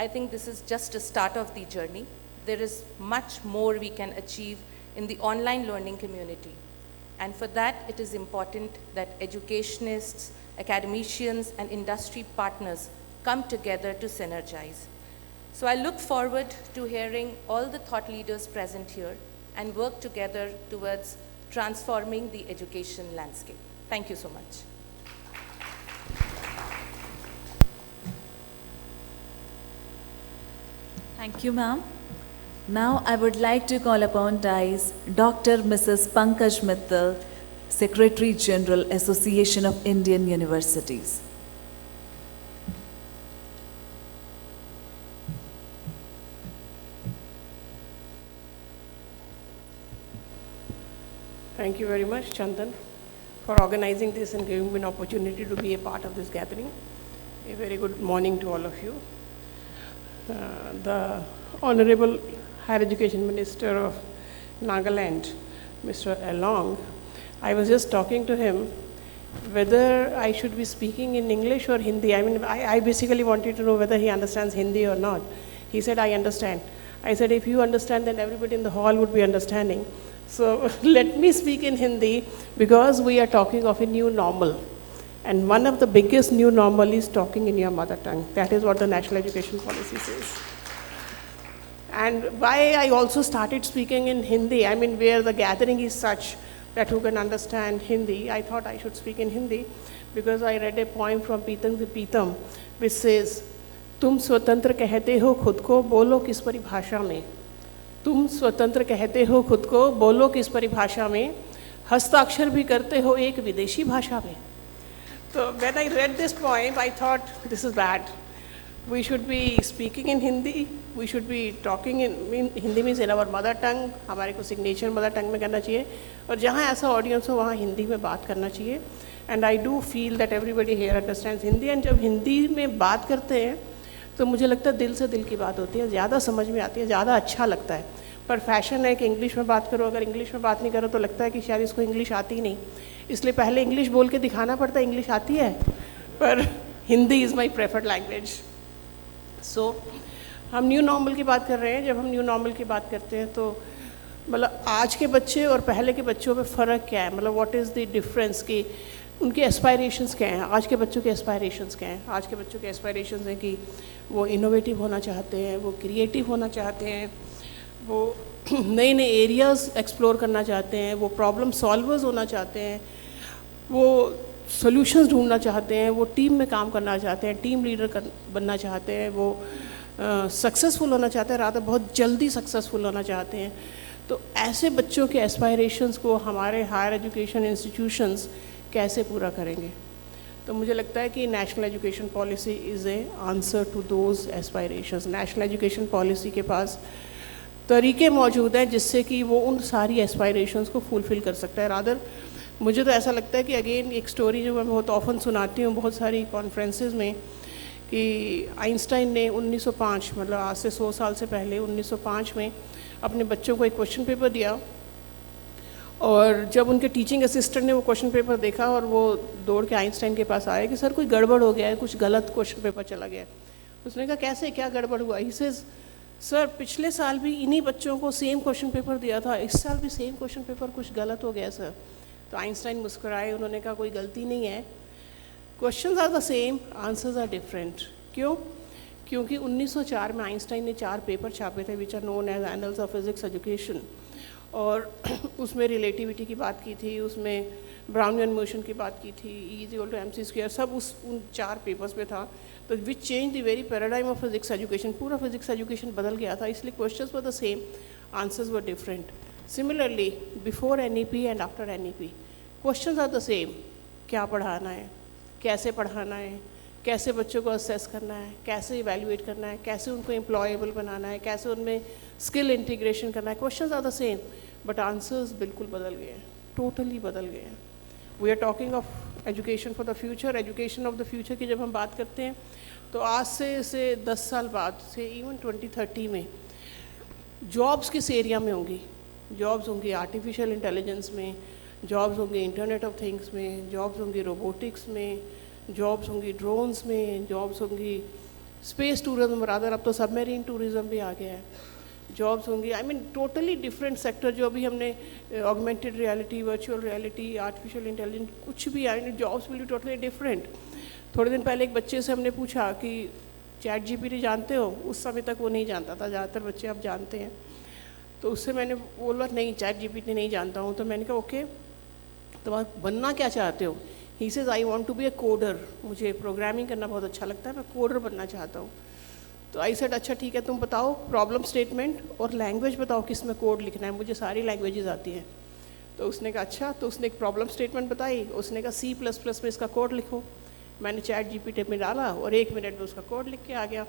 I think this is just a start of the journey. There is much more we can achieve in the online learning community. And for that, it is important that educationists, academicians, and industry partners come together to synergize. So I look forward to hearing all the thought leaders present here and work together towards transforming the education landscape. Thank you so much. Thank you, ma'am. Now I would like to call upon DICE Dr. Mrs. Pankaj Mittal, Secretary General, Association of Indian Universities. Thank you very much, Chandan, for organizing this and giving me an opportunity to be a part of this gathering. A very good morning to all of you. The Honorable Higher Education Minister of Nagaland, Mr. Along, I was just talking to him whether I should be speaking in English or Hindi. I mean, I basically wanted to know whether he understands Hindi or not. He said, I understand. I said, if you understand, then everybody in the hall would be understanding. So let me speak in Hindi because we are talking of a new normal. And one of the biggest new normal is talking in your mother tongue. That is what the National Education Policy says. And why I also started speaking in Hindi, I mean, where the gathering is such that who can understand Hindi, I thought I should speak in Hindi because I read a poem from Pietam se Pitam which says, तुम स्वतंत्र कहते हो खुद को, बोलो किस परिभाषा में. तुम स्वतंत्र कहते हो खुद को, बोलो किस परिभाषा में, हस्ताक्षर भी करते हो एक विदेशी भाषा में. So when I read this poem, I thought this is bad. We should be speaking in Hindi. We should be talking in Hindi means in our mother tongue. हमारे को signature mother tongue में करना चाहिए. और जहाँ ऐसा audience हो वहाँ हिंदी में बात करना चाहिए. And I do feel that everybody here understands Hindi. And जब हिंदी में बात करते हैं तो मुझे लगता है दिल से दिल की बात होती है, ज़्यादा समझ में आती है, ज़्यादा अच्छा लगता है. पर फैशन है कि इंग्लिश में बात करो, अगर इंग्लिश में बात नहीं करो तो लगता है कि शायद इसको इंग्लिश आती ही नहीं, इसलिए पहले इंग्लिश बोल के दिखाना पड़ता है इंग्लिश आती है. पर Hindi is my preferred language. So हम न्यू नॉर्मल की बात कर रहे हैं. जब हम न्यू नॉर्मल की बात करते हैं तो मतलब आज के बच्चे और पहले के बच्चों में फ़र्क क्या है, मतलब व्हाट इज़ द डिफरेंस कि उनके एस्पायरेशंस क्या हैं. आज के बच्चों के एस्पायरेशंस क्या हैं. आज के बच्चों के एस्पायरेशंस हैं कि वो इनोवेटिव होना चाहते हैं, वो क्रिएटिव होना चाहते हैं, वो नए नए एरियाज़ एक्सप्लोर करना चाहते हैं, वो प्रॉब्लम सॉल्वर्स होना चाहते हैं, वो सॉल्यूशंस ढूंढना चाहते हैं, वो टीम में काम करना चाहते हैं, टीम लीडर बनना चाहते हैं, वो सक्सेसफुल होना चाहते हैं, रात बहुत जल्दी सक्सेसफुल होना चाहते हैं. तो ऐसे बच्चों के एस्पायरेशंस को हमारे हायर एजुकेशन इंस्टीट्यूशंस कैसे पूरा करेंगे. तो मुझे लगता है कि national education policy is a answer to those aspirations. National education policy के पास तरीके मौजूद हैं जिससे कि वो उन सारी एस्पायरेशंस को फुलफ़िल कर सकता है. रादर मुझे तो ऐसा लगता है कि अगेन एक स्टोरी जो मैं बहुत ऑफन सुनाती हूँ बहुत सारी कॉन्फ्रेंसेस में कि आइंस्टाइन ने 1905 मतलब आज से 100 साल से पहले 1905 में अपने बच्चों को एक क्वेश्चन पेपर दिया. और जब उनके टीचिंग असिस्टेंट ने वो क्वेश्चन पेपर देखा और वो दौड़ के आइंस्टाइन के पास आया कि सर कोई गड़बड़ हो गया है, कुछ गलत क्वेश्चन पेपर चला गया है. उसने कहा कैसे, क्या गड़बड़ हुआ. ही सेज सर पिछले साल भी इन्हीं बच्चों को सेम क्वेश्चन पेपर दिया था, इस साल भी सेम क्वेश्चन पेपर, कुछ गलत हो गया सर. तो आइंस्टाइन मुस्कुराए, उन्होंने कहा कोई गलती नहीं है, questions are the same, answers are different. क्यों? क्योंकि 1904 में आइंस्टाइन ने 4 पेपर छापे थे which are known as annals of physics education. और उसमें रिलेटिविटी की बात की थी, उसमें ब्राउनियन मोशन की बात की थी, E=mc², सब उन 4 पेपर्स में था. तो which change the very paradigm of physics education. पूरा फिजिक्स एजुकेशन बदल गया था, इसलिए questions were the same, answers were different. Similarly before NEP and after NEP questions are the same. क्या पढ़ाना है, कैसे पढ़ाना है, कैसे बच्चों को असेस करना है, कैसे इवैल्यूएट करना है, कैसे उनको एम्प्लॉयबल बनाना है, कैसे उनमें स्किल इंटीग्रेशन करना है. Questions are the same but answers बिल्कुल बदल गए हैं, टोटली बदल गए हैं. We are talking of education for the future. Education of the future की जब हम बात करते हैं तो आज से 10 साल बाद से इवन 2030 में जॉब्स किस एरिया में होंगी. जॉब्स होंगी आर्टिफिशियल इंटेलिजेंस में, जॉब्स होंगी इंटरनेट ऑफ थिंग्स में, जॉब्स होंगी रोबोटिक्स में, जॉब्स होंगी ड्रोन्स में, जॉब्स होंगी स्पेस टूरिज्म, रादर अब तो सबमेरीन टूरिज्म भी आ गया है. जॉब्स होंगी I mean totally different sector. जो अभी हमने augmented reality, virtual reality, artificial intelligence, कुछ भी I mean jobs will be totally different. थोड़े दिन पहले एक बच्चे से हमने पूछा कि ChatGPT जानते हो. उस समय तक वो नहीं जानता था, ज़्यादातर बच्चे अब जानते हैं. तो उससे मैंने बोला नहीं ChatGPT नहीं जानता हूँ. तो मैंने कहा ओके तो आप बनना क्या चाहते हो. He says I want to be a coder. मुझे प्रोग्रामिंग करना बहुत अच्छा लगता है, मैं कोडर बनना चाहता हूँ. तो आई सेड अच्छा ठीक है, तुम बताओ प्रॉब्लम स्टेटमेंट और लैंग्वेज बताओ किस में कोड लिखना है, मुझे सारी लैंग्वेजेस आती हैं. तो उसने कहा अच्छा. तो उसने एक प्रॉब्लम स्टेटमेंट बताई, उसने कहा C++ में इसका कोड लिखो. मैंने ChatGPT में डाला और 1 मिनट में उसका कोड लिख के आ गया.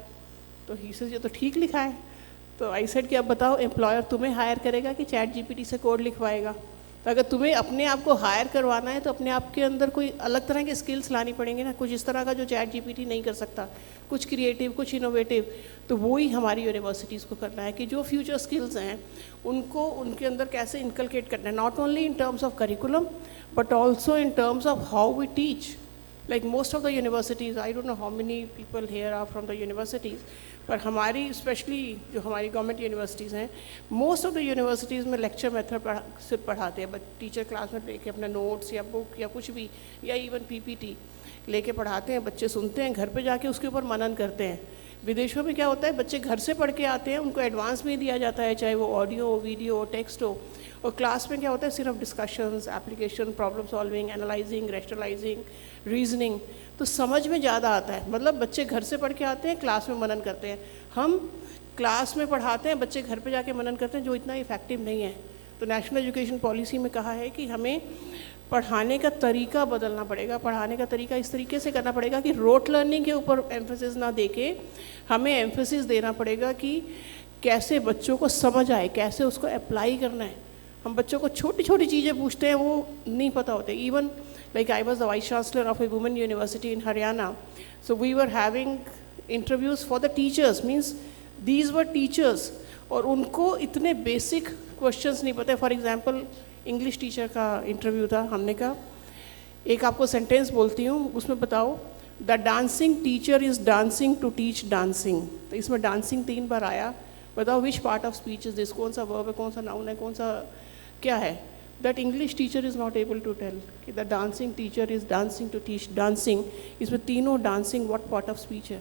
तो ही सेज ये तो ठीक लिखा है. तो आई सेड कि अब बताओ एम्प्लॉयर तुम्हें हायर करेगा कि ChatGPT से कोड लिखवाएगा. तो अगर तुम्हें अपने आप को हायर करवाना है तो अपने आप के अंदर कोई अलग तरह की स्किल्स लानी पड़ेंगी ना, कुछ इस तरह का जो चैट जीपीटी नहीं कर सकता, कुछ क्रिएटिव, कुछ इनोवेटिव। तो वो ही हमारी यूनिवर्सिटीज़ को करना है कि जो फ्यूचर स्किल्स हैं उनको उनके अंदर कैसे इनकलकेट करना है, not only in terms of curriculum but also in terms of how we teach. Like most of the universities, I don't know how many people here are from the universities, पर हमारी specially जो हमारी government universities हैं, most of the universities में lecture method सिर्फ पढ़ाते हैं, but teacher class में लेके अपना नोट्स या बुक या कुछ भी या इवन पीपीटी लेके पढ़ाते हैं, बच्चे सुनते हैं, घर पे जाके उसके ऊपर मनन करते हैं. विदेशों में क्या होता है, बच्चे घर से पढ़ के आते हैं, उनको एडवांस में दिया जाता है, चाहे वो ऑडियो, वीडियो, टेक्स्ट हो, और क्लास में क्या होता है, सिर्फ discussions, application, problem solving, analysing, rationalising, reasoning. तो समझ में ज़्यादा आता है. मतलब बच्चे घर से पढ़ के आते हैं, क्लास में मनन करते हैं. हम क्लास में पढ़ाते हैं, बच्चे घर पे जाके मनन करते हैं, जो इतना इफेक्टिव नहीं है. तो नेशनल एजुकेशन पॉलिसी में कहा है कि हमें पढ़ाने का तरीका बदलना पड़ेगा. पढ़ाने का तरीका इस तरीके से करना पड़ेगा कि रोट लर्निंग के ऊपर एम्फेसिस ना देके हमें एम्फेसिस देना पड़ेगा कि कैसे बच्चों को समझ आए, कैसे उसको अप्लाई करना है. हम बच्चों को छोटी छोटी चीज़ें पूछते हैं, वो नहीं पता होते. Even like I was the vice chancellor of a women university in Haryana, so we were having interviews for the teachers, means these were teachers, और उनको इतने basic questions नहीं पता. For example, English teacher का interview था, हमने कहा एक आपको sentence बोलती हूँ, उसमें बताओ the dancing teacher is dancing to teach dancing. तो इसमें dancing 3 बार आया. बताओ which part of speech is this, कौन सा verb है, कौन सा noun है, कौन सा क्या है. That English teacher is not able to tell कि the dancing teacher is dancing to teach dancing. इसमें तीनों dancing what part of speech है.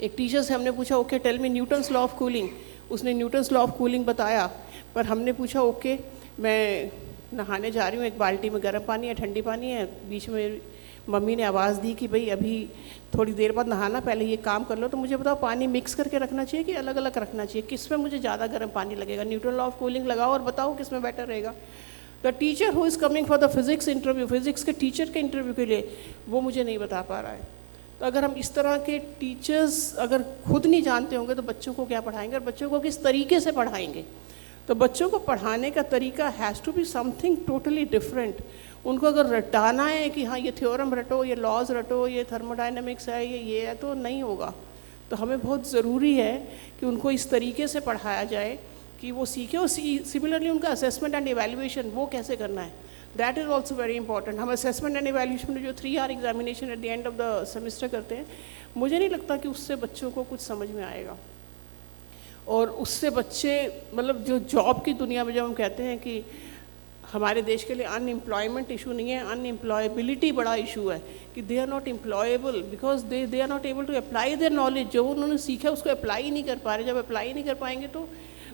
एक टीचर से हमने पूछा okay tell me Newton's law of cooling, उसने न्यूटन्स लॉ ऑफ कूलिंग बताया. पर हमने पूछा ओके मैं नहाने जा रही हूँ, एक बाल्टी में गर्म पानी है, ठंडी पानी है, बीच में मम्मी ने आवाज़ दी कि भाई अभी थोड़ी देर बाद नहाना, पहले ये काम कर लो. तो मुझे बताओ पानी मिक्स करके रखना चाहिए कि अलग अलग रखना चाहिए, किस में मुझे ज़्यादा गर्म पानी लगेगा. न्यूटन लॉ ऑफ कूलिंग लगाओ और बताओ किस में बेटर रहेगा. The teacher who is coming for the physics interview, physics के टीचर के इंटरव्यू के लिए, वो मुझे नहीं बता पा रहा है. तो अगर हम इस तरह के टीचर्स अगर खुद नहीं जानते होंगे तो बच्चों को क्या पढ़ाएंगे, और बच्चों को किस तरीके से पढ़ाएंगे. तो बच्चों को पढ़ाने का तरीका has to be something totally different. उनको अगर रटाना है कि हाँ ये थ्योरम रटो, ये लॉज रटो, ये थर्मोडाइनमिक्स है, ये है, तो नहीं होगा. तो हमें बहुत ज़रूरी है कि उनको इस तरीके से पढ़ाया जाए कि वो सीखे. और सिमिलरली उनका असेसमेंट एंड एवेल्यूएशन वो कैसे करना है, that is also very important. हम असेसमेंट एंड एवेल्यूएशन में जो 3 hour examination at the end of the semester करते हैं, मुझे नहीं लगता कि उससे बच्चों को कुछ समझ में आएगा. और उससे बच्चे मतलब जो जॉब की दुनिया में जब हम कहते हैं कि हमारे देश के लिए अनएम्प्लॉयमेंट इशू नहीं है, अनएम्प्लॉयबिलिटी बड़ा इशू है कि they are not employable because they are not able to apply their knowledge. जो उन्होंने सीखा उसको अप्लाई नहीं कर पा रहे. जब अप्लाई नहीं कर पाएंगे तो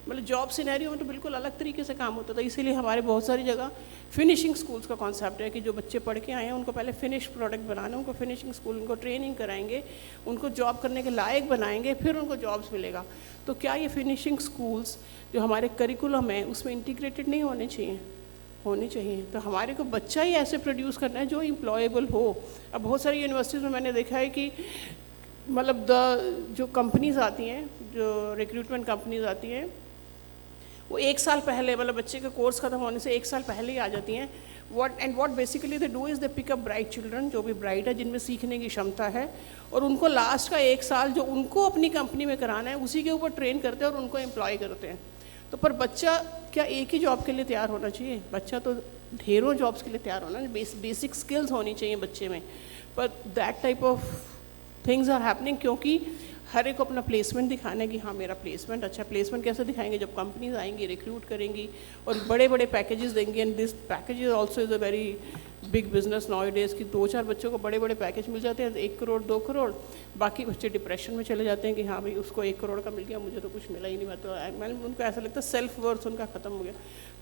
मतलब जॉब सिनेरियो में तो बिल्कुल अलग तरीके से काम होता था. इसीलिए हमारे बहुत सारी जगह फिनिशिंग स्कूल्स का कॉन्सेप्ट है कि जो बच्चे पढ़ के आए हैं उनको पहले फिनिश प्रोडक्ट बनाना, उनको फिनिशिंग स्कूल, उनको ट्रेनिंग कराएंगे, उनको जॉब करने के लायक बनाएंगे, फिर उनको जॉब्स मिलेगा. तो क्या ये फिनिशिंग स्कूल्स जो हमारे करिकुलम है उसमें इंटीग्रेटेड नहीं होने चाहिए? होनी चाहिए. तो हमारे को बच्चा ही ऐसे प्रोड्यूस करना है जो एम्प्लॉयबल हो. अब बहुत सारी यूनिवर्सिटीज़ में मैंने देखा है कि मतलब जो कंपनीज आती हैं, जो रिक्रूटमेंट कंपनीज आती हैं, वो 1 साल पहले मतलब बच्चे का कोर्स ख़त्म होने से 1 साल पहले ही आ जाती हैं. what basically they do is they pick up bright children, जो भी ब्राइट है, जिनमें सीखने की क्षमता है, और उनको लास्ट का 1 साल जो उनको अपनी कंपनी में कराना है उसी के ऊपर ट्रेन करते हैं और उनको एम्प्लॉय करते हैं. तो पर बच्चा क्या एक ही जॉब के लिए तैयार होना चाहिए? बच्चा तो ढेरों जॉब्स के लिए तैयार होना है. बेसिक स्किल्स होनी चाहिए बच्चे में. पर that type of things are happening क्योंकि हर एक को अपना प्लेसमेंट दिखाना है कि हाँ मेरा प्लेसमेंट अच्छा. प्लेसमेंट कैसे दिखाएंगे? जब कंपनीज आएंगी, रिक्रूट करेंगी और बड़े बड़े पैकेजेस देंगे. And this package also is a very big business now days कि 2-4 बच्चों को बड़े बड़े पैकेज मिल जाते हैं, 1 करोड़ 2 करोड़. बाकी बच्चे डिप्रेशन में चले जाते हैं कि हाँ भाई उसको 1 करोड़ का मिल गया, मुझे तो कुछ मिला ही नहीं. मैं उनको ऐसा लगता है सेल्फ वर्थ उनका ख़त्म हो गया.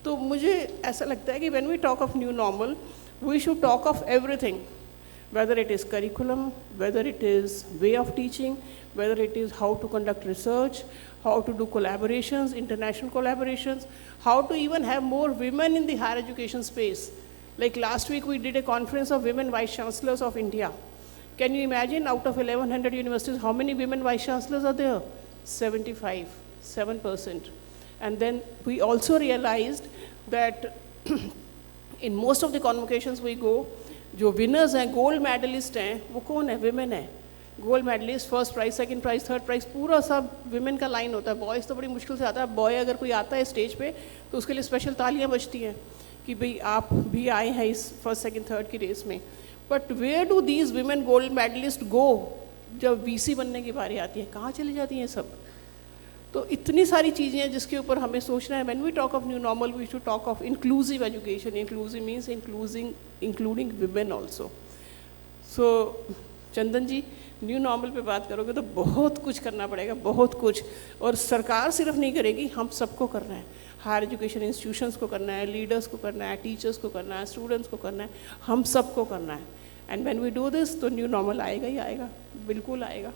तो मुझे ऐसा लगता है कि when we talk of new normal we should talk of everything, whether it is curriculum, whether it is way of teaching, whether it is how to conduct research, how to do collaborations, international collaborations, how to even have more women in the higher education space. Like last week we did a conference of women vice chancellors of India. Can you imagine out of 1100 universities how many women vice chancellors are there? 75, 7%. And then we also realized that in most of the convocations we go, जो winners हैं, gold medalist हैं, वो कौन है? Women है. Gold medalist, first prize, second prize, third prize, पूरा सब women का line होता है. Boys तो बड़ी मुश्किल से आता है. Boy अगर कोई आता है stage पे, तो उसके लिए special तालियां बजती हैं कि भाई आप भी आए हैं इस first, second, third की रेस में. But where do these women gold medalists go जब VC बनने की बारी आती है? कहाँ चली जाती हैं सब? तो इतनी सारी चीज़ें हैं जिसके ऊपर हमें सोचना है. When we talk of new normal, we should talk of inclusive education. Inclusive means including women also. So, Chandan ji, new normal पे बात करोगे तो बहुत कुछ करना पड़ेगा, बहुत कुछ. और सरकार सिर्फ नहीं करेगी, हम सबको करना है. हायर एजुकेशन इंस्टीट्यूशंस को करना है, लीडर्स को करना है, टीचर्स को करना है, स्टूडेंट्स को करना है, हम सबको करना है. And when we do this तो न्यू नॉर्मल आएगा ही आएगा, बिल्कुल आएगा.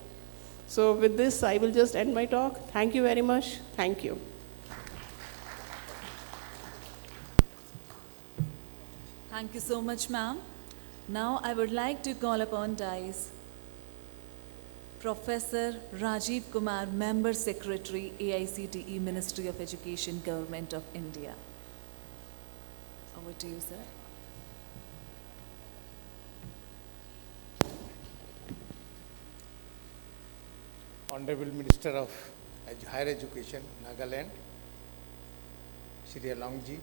So with this, I will just end my talk. Thank you very much. Thank you. Thank you so much, ma'am. Now I would like to call upon dais Professor Rajive Kumar, Member Secretary, AICTE, Ministry of Education, Government of India. Over to you, sir. Honorable Minister of Higher Education, Nagaland, Shri Alongji,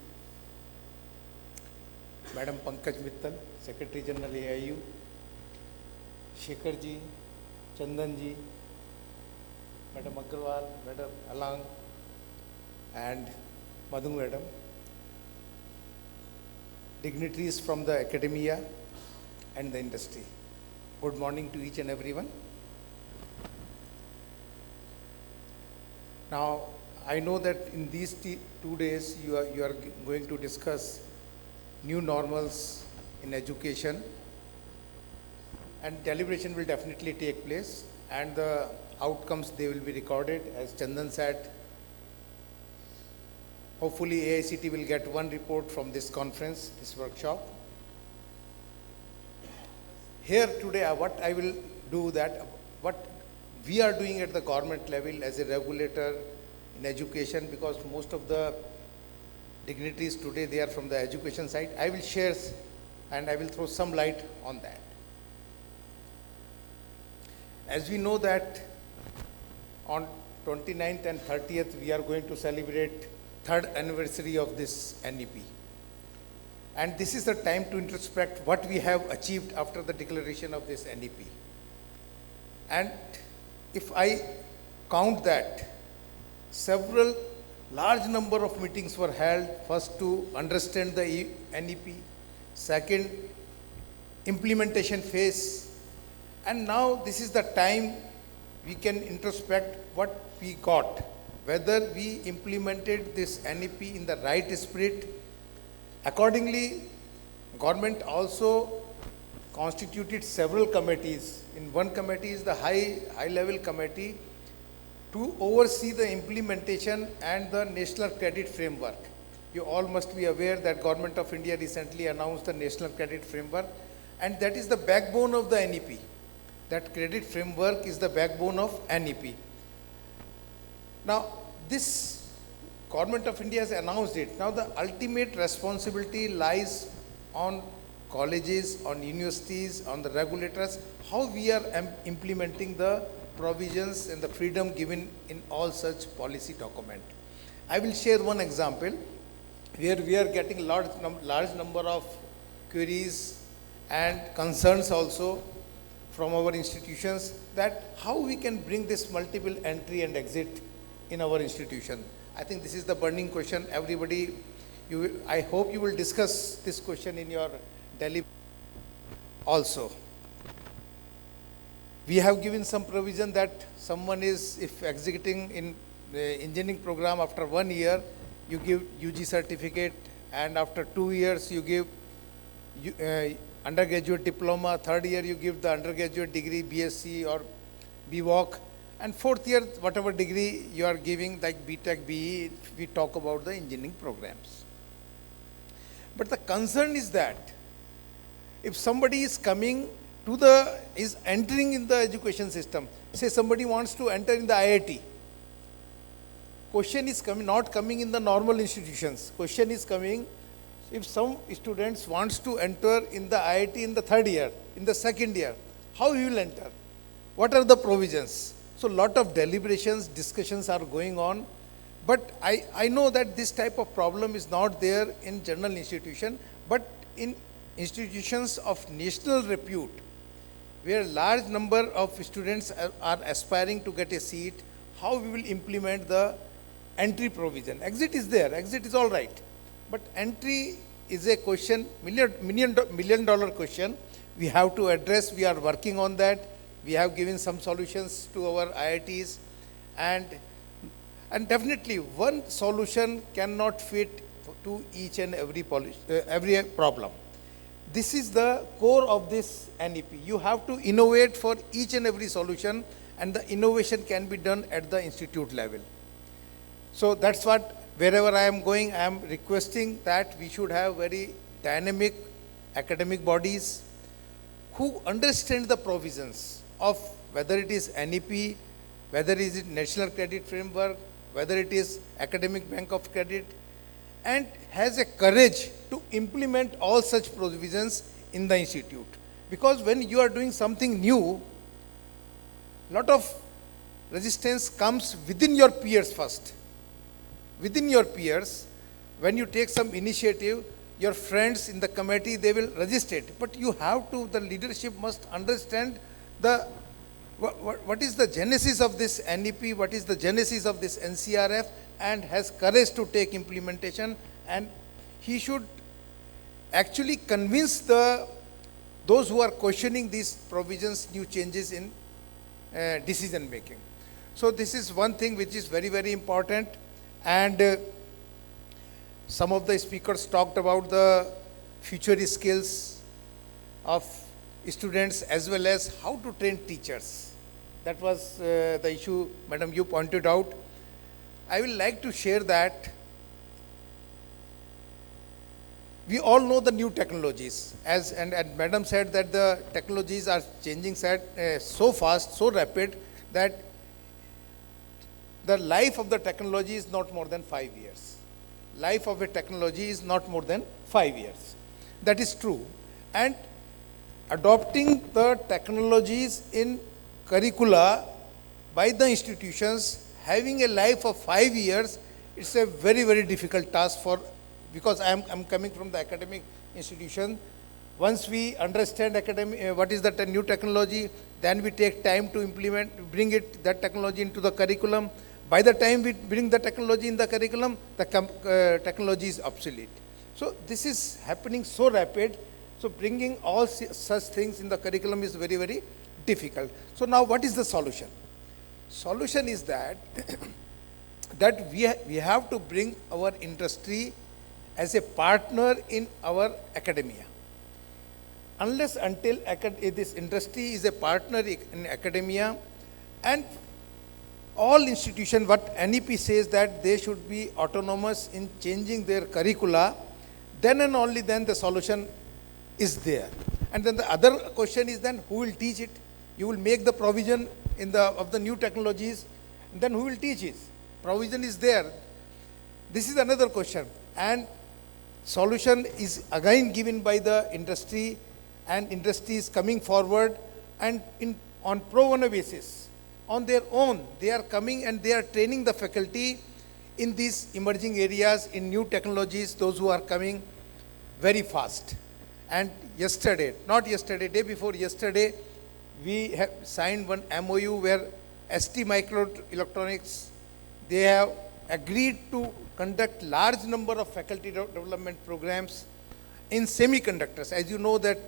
Madam Pankaj Mittal, Secretary General AIU, Shekhar ji, Chandan ji, Madam Agarwal, Madam Along, and Madhu Madam, dignitaries from the academia and the industry. Good morning to each and everyone. Now, I know that in these 2 days you are going to discuss new normals in education, and deliberation will definitely take place, and the outcomes, they will be recorded. As Chandan said, hopefully AICTE will get one report from this conference, this workshop. Here today, what I will do that, what we are doing at the government level as a regulator in education, because most of the dignitaries today, they are from the education side. I will share and I will throw some light on that. As we know that on 29th and 30th, we are going to celebrate 3rd anniversary of this NEP. And this is the time to introspect what we have achieved after the declaration of this NEP. And if I count that, several large number of meetings were held, first to understand the NEP, second, implementation phase, and now this is the time we can introspect what we got, whether we implemented this NEP in the right spirit. Accordingly, government also constituted several committees. In one committee is the high level committee to oversee the implementation and the national credit framework. You all must be aware that Government of India recently announced the national credit framework, and that is the backbone of the NEP. That credit framework is the backbone of NEP. Now, this Government of India has announced it. Now, the ultimate responsibility lies on colleges, on universities, on the regulators, how we are implementing the provisions and the freedom given in all such policy document. I will share one example where we are getting large number of queries and concerns also from our institutions, that how we can bring this multiple entry and exit in our institution. I think this is the burning question. Everybody, I hope you will discuss this question in your Delhi also. We have given some provision that someone is, if executing in the engineering program after 1 year, you give UG certificate, and after 2 years you give undergraduate diploma, 3rd year you give the undergraduate degree, BSc or BVOC, and 4th year, whatever degree you are giving, like BTech, BE, we talk about the engineering programs. But the concern is that if somebody is coming to is entering in the education system, say somebody wants to enter in the IIT, question is coming, not coming in the normal institutions. Question is coming, If some students wants to enter in the IIT in the third year, in the second year, how you will enter? What are the provisions? So lot of deliberations, discussions are going on. But I know that this type of problem is not there in general institution, but in institutions of national repute, where large number of students are aspiring to get a seat, how we will implement the entry provision. Exit is there, exit is all right. But entry is a question, million dollar question we have to address. We are working on that. We have given some solutions to our IITs, and definitely one solution cannot fit to each and every problem. This is the core of this NEP. You have to innovate for each and every solution, and the innovation can be done at the institute level. So that's what, wherever I am going, I am requesting that we should have very dynamic academic bodies who understand the provisions of whether it is NEP, whether it is National Credit Framework, whether it is Academic Bank of Credit, and has a courage to implement all such provisions in the institute. Because when you are doing something new, lot of resistance comes within your peers first. Within your peers, when you take some initiative, your friends in the committee, they will resist it. But you have to, the leadership must understand what is the genesis of this NEP, what is the genesis of this NCRF, and has courage to take implementation. And he should actually convince those who are questioning these provisions, new changes in decision making. So this is one thing which is very, very important. And some of the speakers talked about the future skills of students as well as how to train teachers. That was the issue, Madam, you pointed out. I will like to share that we all know the new technologies, and Madam said that the technologies are changing so fast, so rapid, that the life of the technology is not more than 5 years. Life of a technology is not more than 5 years. That is true. And adopting the technologies in curricula by the institutions, having a life of 5 years, it's a very, very difficult task because I'm coming from the academic institution. Once we understand what is the new technology, then we take time to implement, bring that technology into the curriculum. By the time we bring the technology in the curriculum, the technology is obsolete. So this is happening so rapid. So bringing all such things in the curriculum is very, very difficult. So now what is the solution? Solution is that we have to bring our industry as a partner in our academia. Unless until this industry is a partner in academia, and all institutions, what NEP says that they should be autonomous in changing their curricula, then and only then the solution is there. And then the other question is then who will teach it? You will make the provision of the new technologies, and then who will teach it? Provision is there. This is another question. And solution is again given by the industry, and industry is coming forward, and on pro bono basis, on their own, they are coming and they are training the faculty in these emerging areas, in new technologies, those who are coming very fast. And day before yesterday, we have signed one MOU where ST Microelectronics, they have agreed to conduct large number of faculty development programs in semiconductors. As you know that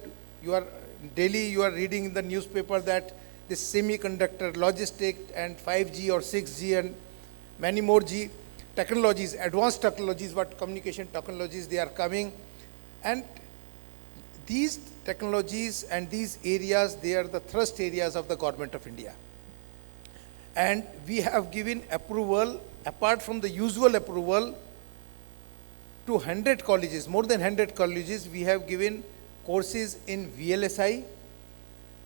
you are reading in the newspaper that this semiconductor, logistic, and 5G or 6G and many more G technologies, advanced technologies, what communication technologies, they are coming. And these technologies and these areas, they are the thrust areas of the Government of India. And we have given approval, apart from the usual approval, to 100 colleges, more than 100 colleges, we have given courses in VLSI,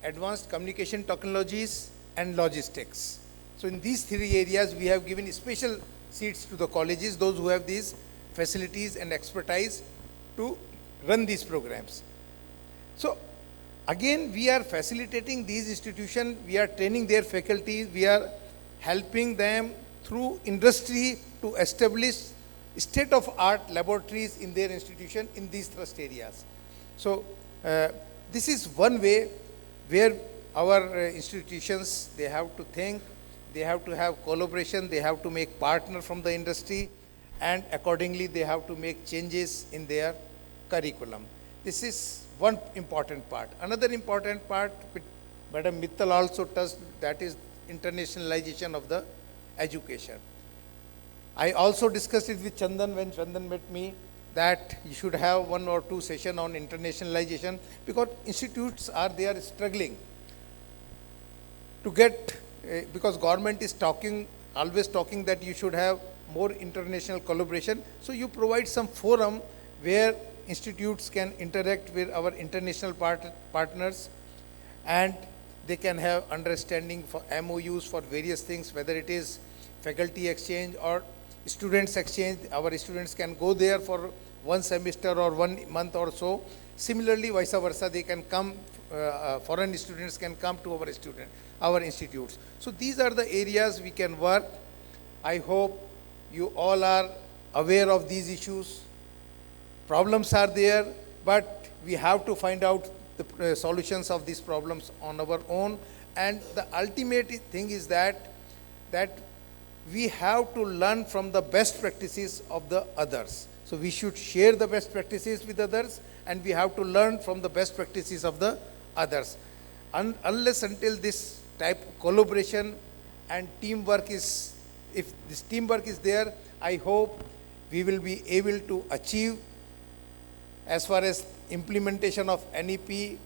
advanced communication technologies, and logistics. So in these three areas, we have given special seats to the colleges, those who have these facilities and expertise. to run these programs. So again, we are facilitating these institutions, we are training their faculty, we are helping them through industry to establish state-of-art laboratories in their institution in these thrust areas. So this is one way where our institutions, they have to think, they have to have collaboration, they have to make partner from the industry, and accordingly they have to make changes in their curriculum. This is one important part. Another important part, Madam Mittal also touched, that is internationalization of the education. I also discussed it with Chandan when Chandan met me, that you should have 1 or 2 sessions on internationalization, because institutes are there struggling to get, because government is talking, always talking that you should have more international collaboration. So you provide some forum where institutes can interact with our international partners, and they can have understanding for MOUs for various things, whether it is faculty exchange or students exchange. Our students can go there for 1 semester or 1 month or so. Similarly, vice versa, they can come, foreign students can come to our institutes. So these are the areas we can work. I hope you all are aware of these issues. Problems are there, but we have to find out the solutions of these problems on our own. And the ultimate thing is that we have to learn from the best practices of the others. So we should share the best practices with others, and we have to learn from the best practices of the others. Unless until this type of collaboration and teamwork is, if this teamwork is there, I hope we will be able to achieve as far as implementation of NEP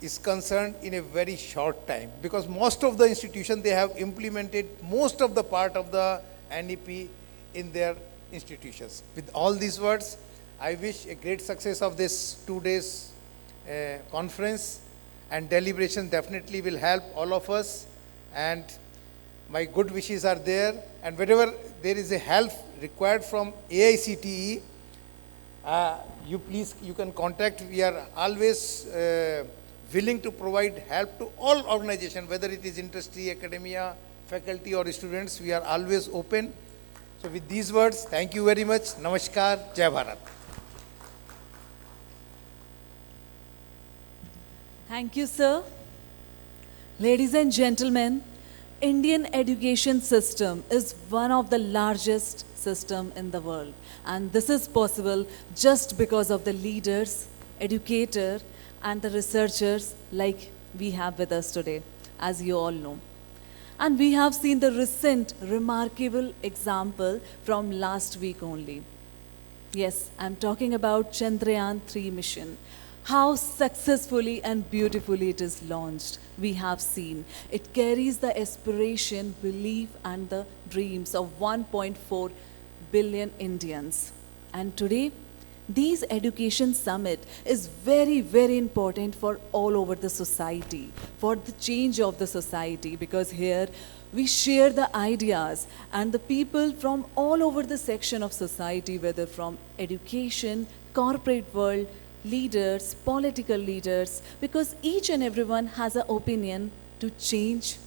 is concerned in a very short time, because most of the institutions, they have implemented most of the part of the NEP in their institutions. With all these words, I wish a great success of this 2 days conference, and deliberation definitely will help all of us, and my good wishes are there. And wherever there is a help required from AICTE, you can contact. We are always willing to provide help to all organizations, whether it is industry, academia, faculty or students. We are always open. So with these words, thank you very much. Namaskar. Jai Bharat. Thank you, sir. Ladies and gentlemen, Indian education system is one of the largest system in the world. And this is possible just because of the leaders, educators, and the researchers like we have with us today, as you all know. And we have seen the recent remarkable example from last week only. Yes, I'm talking about Chandrayaan-3 mission. How successfully and beautifully it is launched, we have seen. It carries the aspiration, belief, and the dreams of 1.4 billion Indians. And today, this education summit is very, very important for all over the society, for the change of the society, because here we share the ideas and the people from all over the section of society, whether from education, corporate world, leaders, political leaders, because each and everyone has an opinion to change.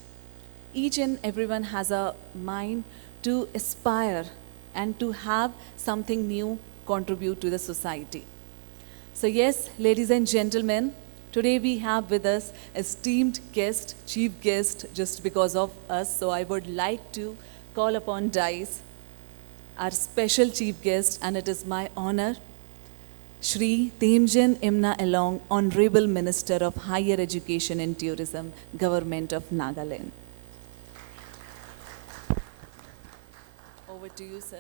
Each and everyone has a mind to aspire and to have something new contribute to the society. So yes, ladies and gentlemen, today we have with us esteemed guest, chief guest, just because of us. So I would like to call upon Dice, our special chief guest, and it is my honor, Shri Temjen Imna Along, Honorable Minister of Higher Education and Tourism, Government of Nagaland. Over to you, sir.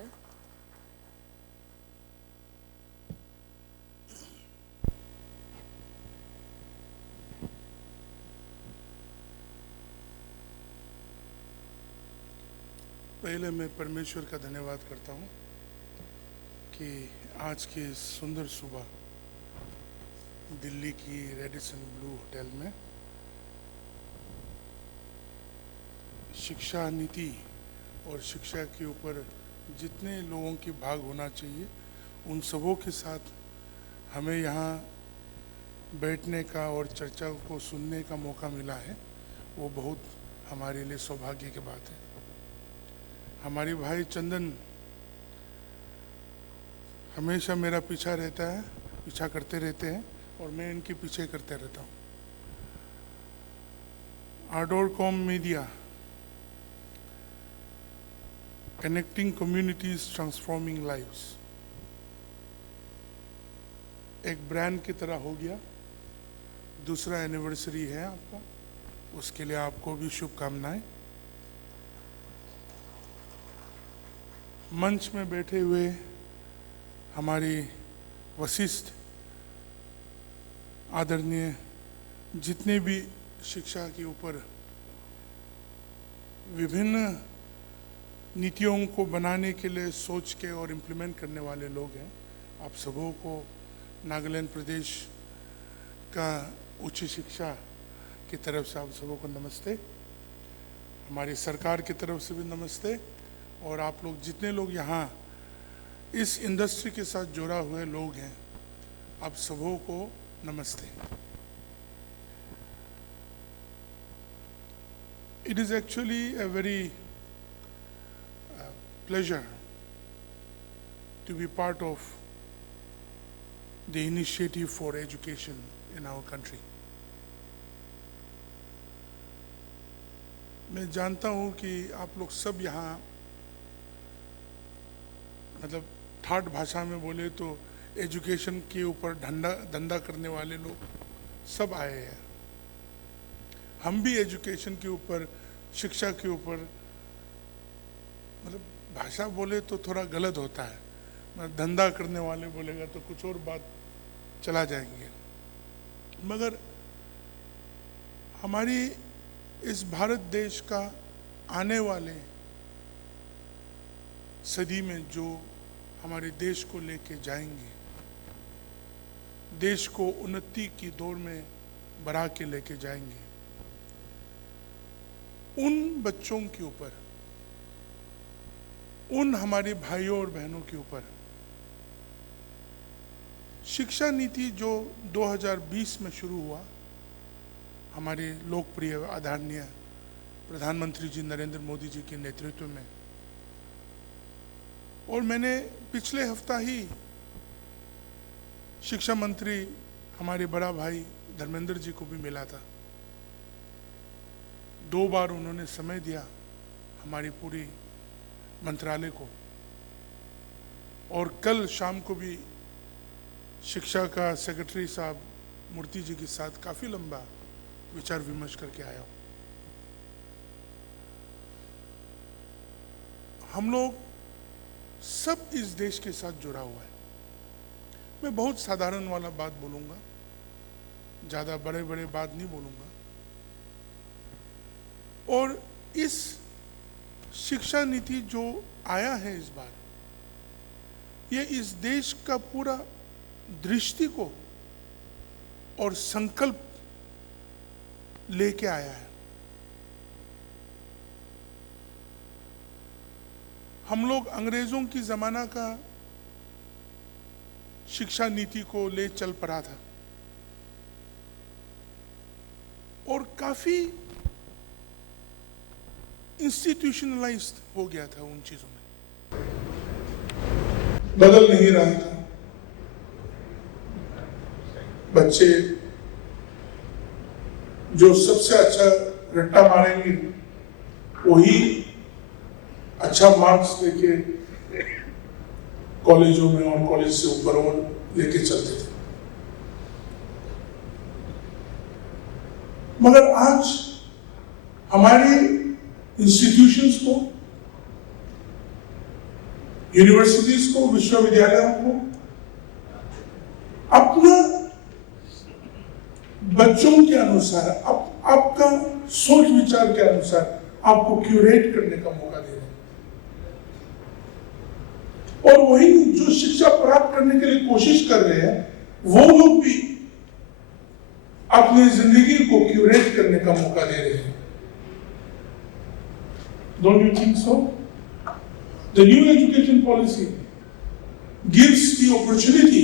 पहले मैं परमेश्वर का धन्यवाद करता हूँ कि आज की सुंदर सुबह दिल्ली की रेडिसन ब्लू होटल में शिक्षा नीति और शिक्षा के ऊपर जितने लोगों की भाग होना चाहिए उन सबों के साथ हमें यहाँ बैठने का और चर्चा को सुनने का मौका मिला है, वो बहुत हमारे लिए सौभाग्य की बात है। हमारे भाई चंदन हमेशा मेरा पीछा रहता है, पीछा करते रहते हैं और मैं इनके पीछे करते रहता हूँ। ArdorComm media, connecting communities, transforming lives, एक ब्रांड की तरह हो गया। दूसरा एनिवर्सरी है आपका, उसके लिए आपको भी शुभकामनाएं। मंच में बैठे हुए हमारी वशिष्ठ आदरणीय जितने भी शिक्षा के ऊपर विभिन्न नीतियों को बनाने के लिए सोच के और इम्प्लीमेंट करने वाले लोग हैं, आप सबों को नागालैंड प्रदेश का उच्च शिक्षा की तरफ से आप सबों को नमस्ते, हमारी सरकार की तरफ से भी नमस्ते, और आप लोग जितने लोग यहाँ इस इंडस्ट्री के साथ जुड़ा हुए लोग हैं, आप सबों को नमस्ते। It is actually a very pleasure to be part of the initiative for education in our country. मैं जानता हूँ कि आप लोग सब यहाँ मतलब थर्ड भाषा में बोले तो एजुकेशन के ऊपर धंधा करने वाले लोग सब आए हैं। हम भी एजुकेशन के ऊपर, शिक्षा के ऊपर, मतलब भाषा बोले तो थोड़ा गलत होता है, मतलब धंधा करने वाले बोलेगा तो कुछ और बात चला जाएंगे। मगर हमारी इस भारत देश का आने वाले सदी में जो हमारे देश को लेके जाएंगे, देश को उन्नति की दौर में बढ़ा के लेके जाएंगे, उन बच्चों के ऊपर, उन हमारे भाइयों और बहनों के ऊपर शिक्षा नीति जो 2020 में शुरू हुआ, हमारे लोकप्रिय आदरणीय प्रधानमंत्री जी नरेंद्र मोदी जी के नेतृत्व में, और मैंने पिछले हफ्ता ही शिक्षा मंत्री हमारे बड़ा भाई धर्मेंद्र जी को भी मिला था। 2 बार उन्होंने समय दिया हमारी पूरी मंत्रालय को, और कल शाम को भी शिक्षा का सेक्रेटरी साहब मूर्ति जी के साथ काफ़ी लंबा विचार विमर्श करके आया हूँ। हम लोग सब इस देश के साथ जुड़ा हुआ है। मैं बहुत साधारण वाला बात बोलूँगा, ज़्यादा बड़े बड़े बात नहीं बोलूँगा। और इस शिक्षा नीति जो आया है इस बार, ये इस देश का पूरा दृष्टि को और संकल्प लेके आया है। हम लोग अंग्रेजों की जमाना का शिक्षा नीति को ले चल पड़ा था और काफी इंस्टीट्यूशनलाइज्ड हो गया था उन चीजों में, बदल नहीं रहा था। बच्चे जो सबसे अच्छा रट्टा मारेंगे वही अच्छा मार्क्स लेके कॉलेजों में और कॉलेज से ऊपर और लेके चलते थे। मगर आज हमारे इंस्टीट्यूशंस को, यूनिवर्सिटीज को, विश्वविद्यालयों को अपना बच्चों के अनुसार, आपका सोच विचार के अनुसार आपको क्यूरेट करने का मौका दे रहे हैं। और वही जो शिक्षा प्राप्त करने के लिए कोशिश कर रहे हैं, वो लोग भी अपनी जिंदगी को क्यूरेट करने का मौका दे रहे हैं। Don't you think so? The new education policy gives the opportunity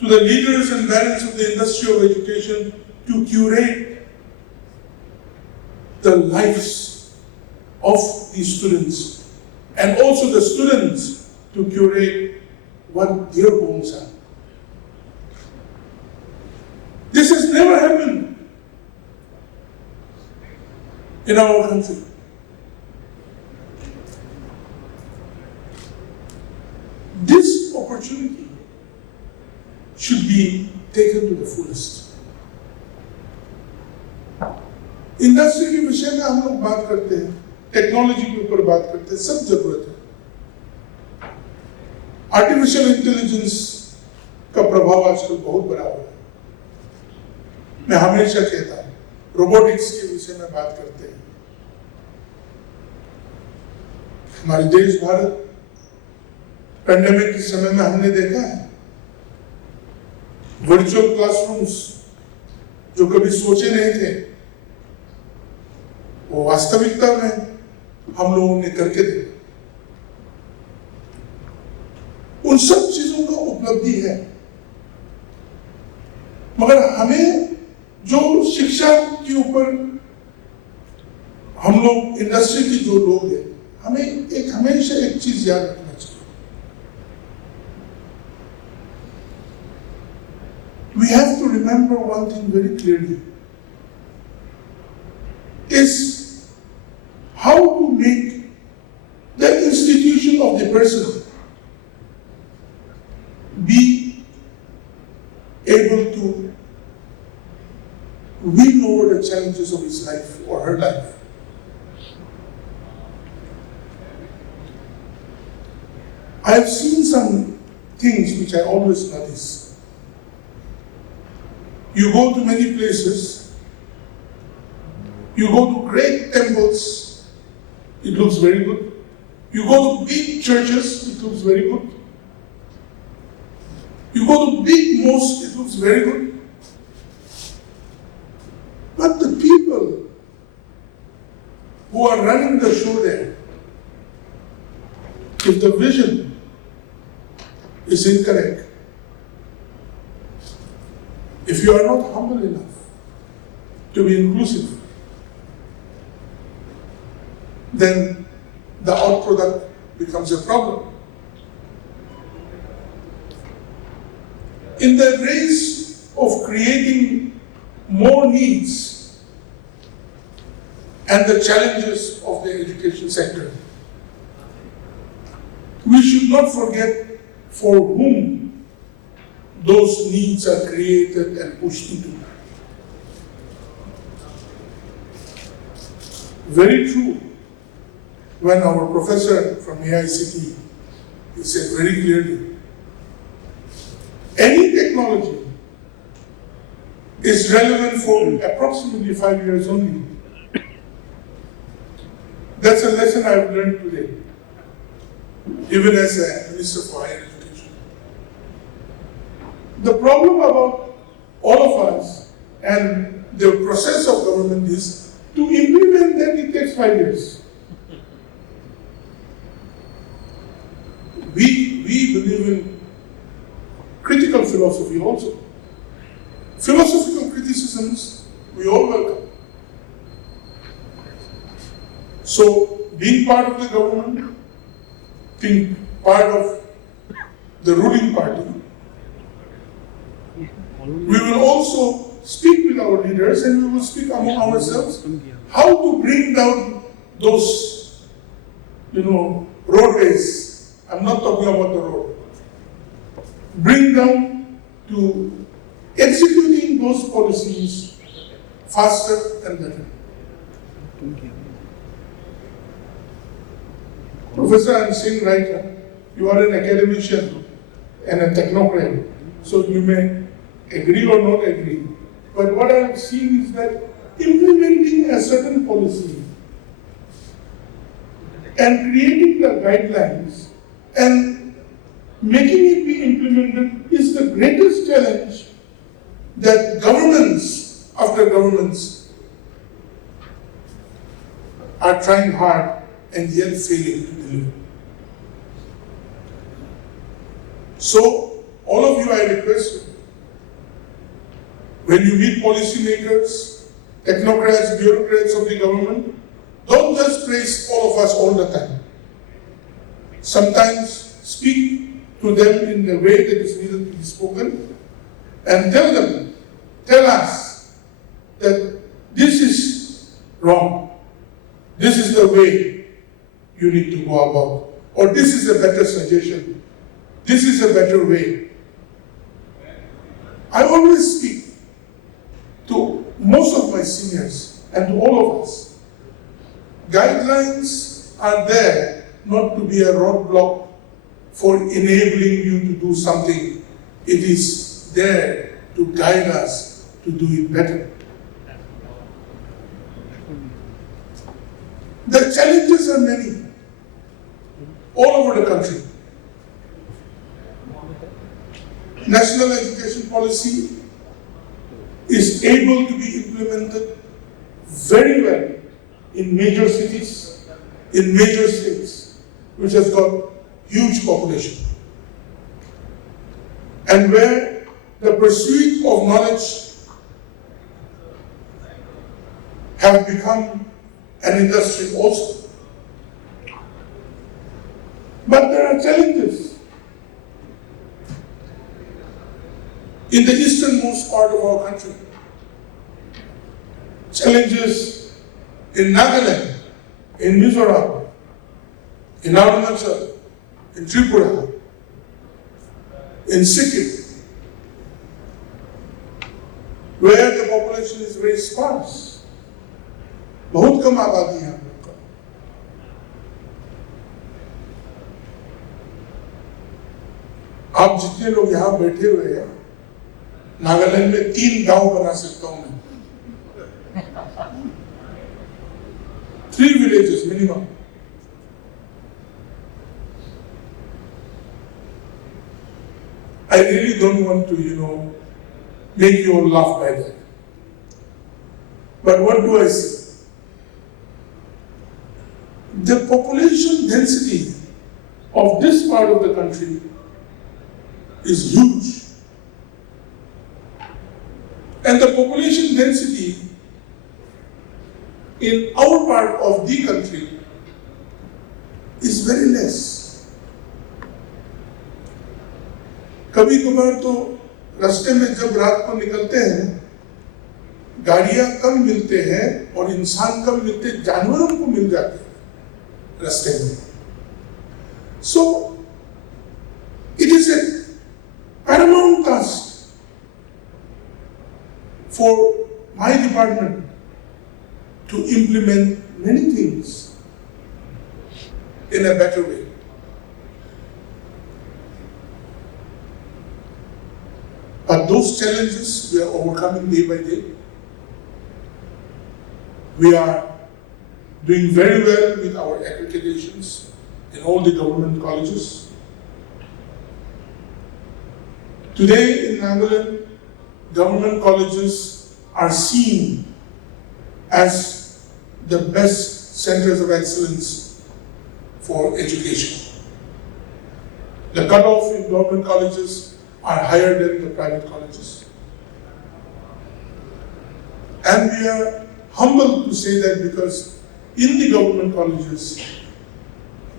to the leaders and parents of the industry of education to curate the lives of these students, and also the students to curate what their goals are. This has never happened in our country. This opportunity should be taken to the fullest. Industry के विषय में हम लोग बात करते हैं, technology के ऊपर बात करते हैं, सब जरूरत है। आर्टिफिशियल इंटेलिजेंस का प्रभाव आजकल बहुत बड़ा हो रहा है। मैं हमेशा कहता हूं, रोबोटिक्स के विषय में बात करते हैं। हमारे देश भारत पैंडेमिक के समय में हमने देखा है, वर्चुअल क्लासरूम्स जो कभी सोचे नहीं थे, वो वास्तविकता में हम लोगों ने करके देखा। उन सब चीजों का उपलब्धि है, मगर हमें जो शिक्षा के ऊपर हम लोग इंडस्ट्री के जो लोग हैं, हमें हमेशा एक चीज याद रखना चाहिए। We have to remember one thing very clearly, is how to make the institution of the person be able to win over the challenges of his life or her life. I have seen some things which I always notice. You go to many places, you go to great temples, it looks very good. You go to big churches, it looks very good. You go to big mosques, it looks very good. But the people who are running the show there, if the vision is incorrect, if you are not humble enough to be inclusive, then the out product becomes a problem. In the race of creating more needs and the challenges of the education sector, we should not forget for whom those needs are created and pushed into. Very true. When our professor from AICTE, he said very clearly, any technology is relevant for approximately 5 years only. That's a lesson I've learned today, even as a Minister for Higher Education. The problem about all of us and the process of government is to implement that it takes 5 years. We believe in critical philosophy also. Philosophical criticisms, we all welcome. So, being part of the government, being part of the ruling party, we will also speak with our leaders and we will speak among ourselves how to bring down those, roadways. I'm not talking about the road. Bring down to executing those policies faster and better. Professor, I'm saying right, you are an academician and a technocrat, so you may agree or not agree. But what I'm seeing is that implementing a certain policy and creating the guidelines and making it be implemented is the greatest challenge that governments after governments are trying hard and yet failing to deliver. So, all of you, I request you, When you meet policymakers, technocrats, bureaucrats of the government, don't just praise all of us all the time. Sometimes speak to them in the way that is needed to be spoken and tell us that this is wrong. This is the way you need to go about. Or this is a better suggestion. This is a better way. I always speak to most of my seniors and to all of us. Guidelines are there not to be a roadblock for enabling you to do something. It is there to guide us to do it better. The challenges are many all over the country. National education policy is able to be implemented very well in major cities, in major states, which has got huge population. And where the pursuit of knowledge have become an industry also. But there are challenges. In the easternmost part of our country, challenges in Nagaland, in Mizoram, in Arunachal, in Tripura, in Sikkim, where the population is very sparse. बहुत कम आबादी है हम लोग का। आप जितने लोग यहाँ बैठे हुए हैं, नागालैंड में 3 गांव बना सकता हूं मैं। 3 villages minimum. I really don't want to, make you all laugh by that. But what do I see? The population density of this part of the country is huge. And the population density in our part of the country is very less. कभी कभार तो रास्ते में जब रात को निकलते हैं, गाड़ियां कम मिलते हैं और इंसान कम मिलते, जानवरों को मिल जाते हैं रास्ते में. So it is a paramount task for my department to implement many things in a better way. But those challenges we are overcoming day by day. We are doing very well with our accreditations in all the government colleges. Today in Nagaland, government colleges are seen as the best centers of excellence for education. The cutoff in government colleges are higher than the private colleges. And we are humbled to say that because in the government colleges,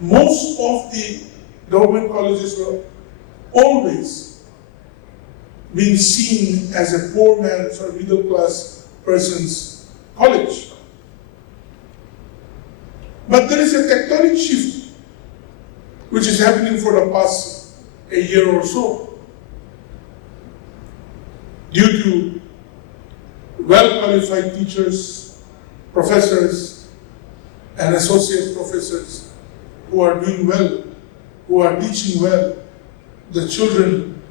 most of the government colleges were always being seen as a poor man's or middle class person's college. But there is a tectonic shift which is happening for the past a year or so, due to well-qualified teachers, professors, and associate professors who are doing well, who are teaching well. The children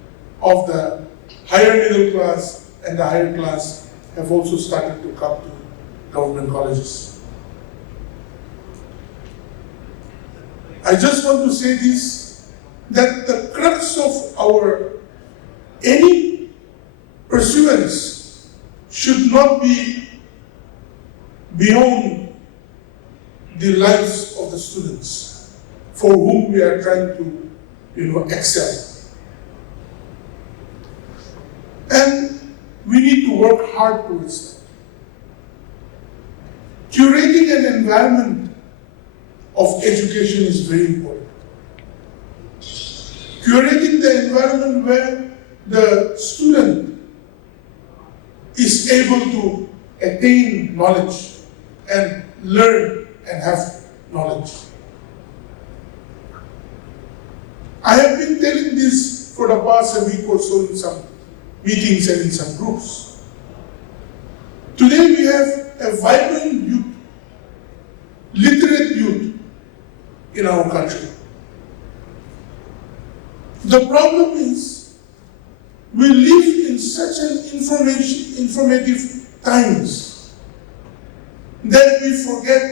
of the higher middle class and the higher class have also started to come to government colleges. I just want to say this, that the crux of our any pursuance should not be beyond the lives of the students for whom we are trying to excel. And we need to work hard towards that. Curating an environment of education is very important. Curating the environment where the student is able to attain knowledge and learn and have knowledge. I have been telling this for the past a week or so in some meetings and in some groups. Today we have a vibrant youth, literate youth in our country. The problem is we live in such an informative times that we forget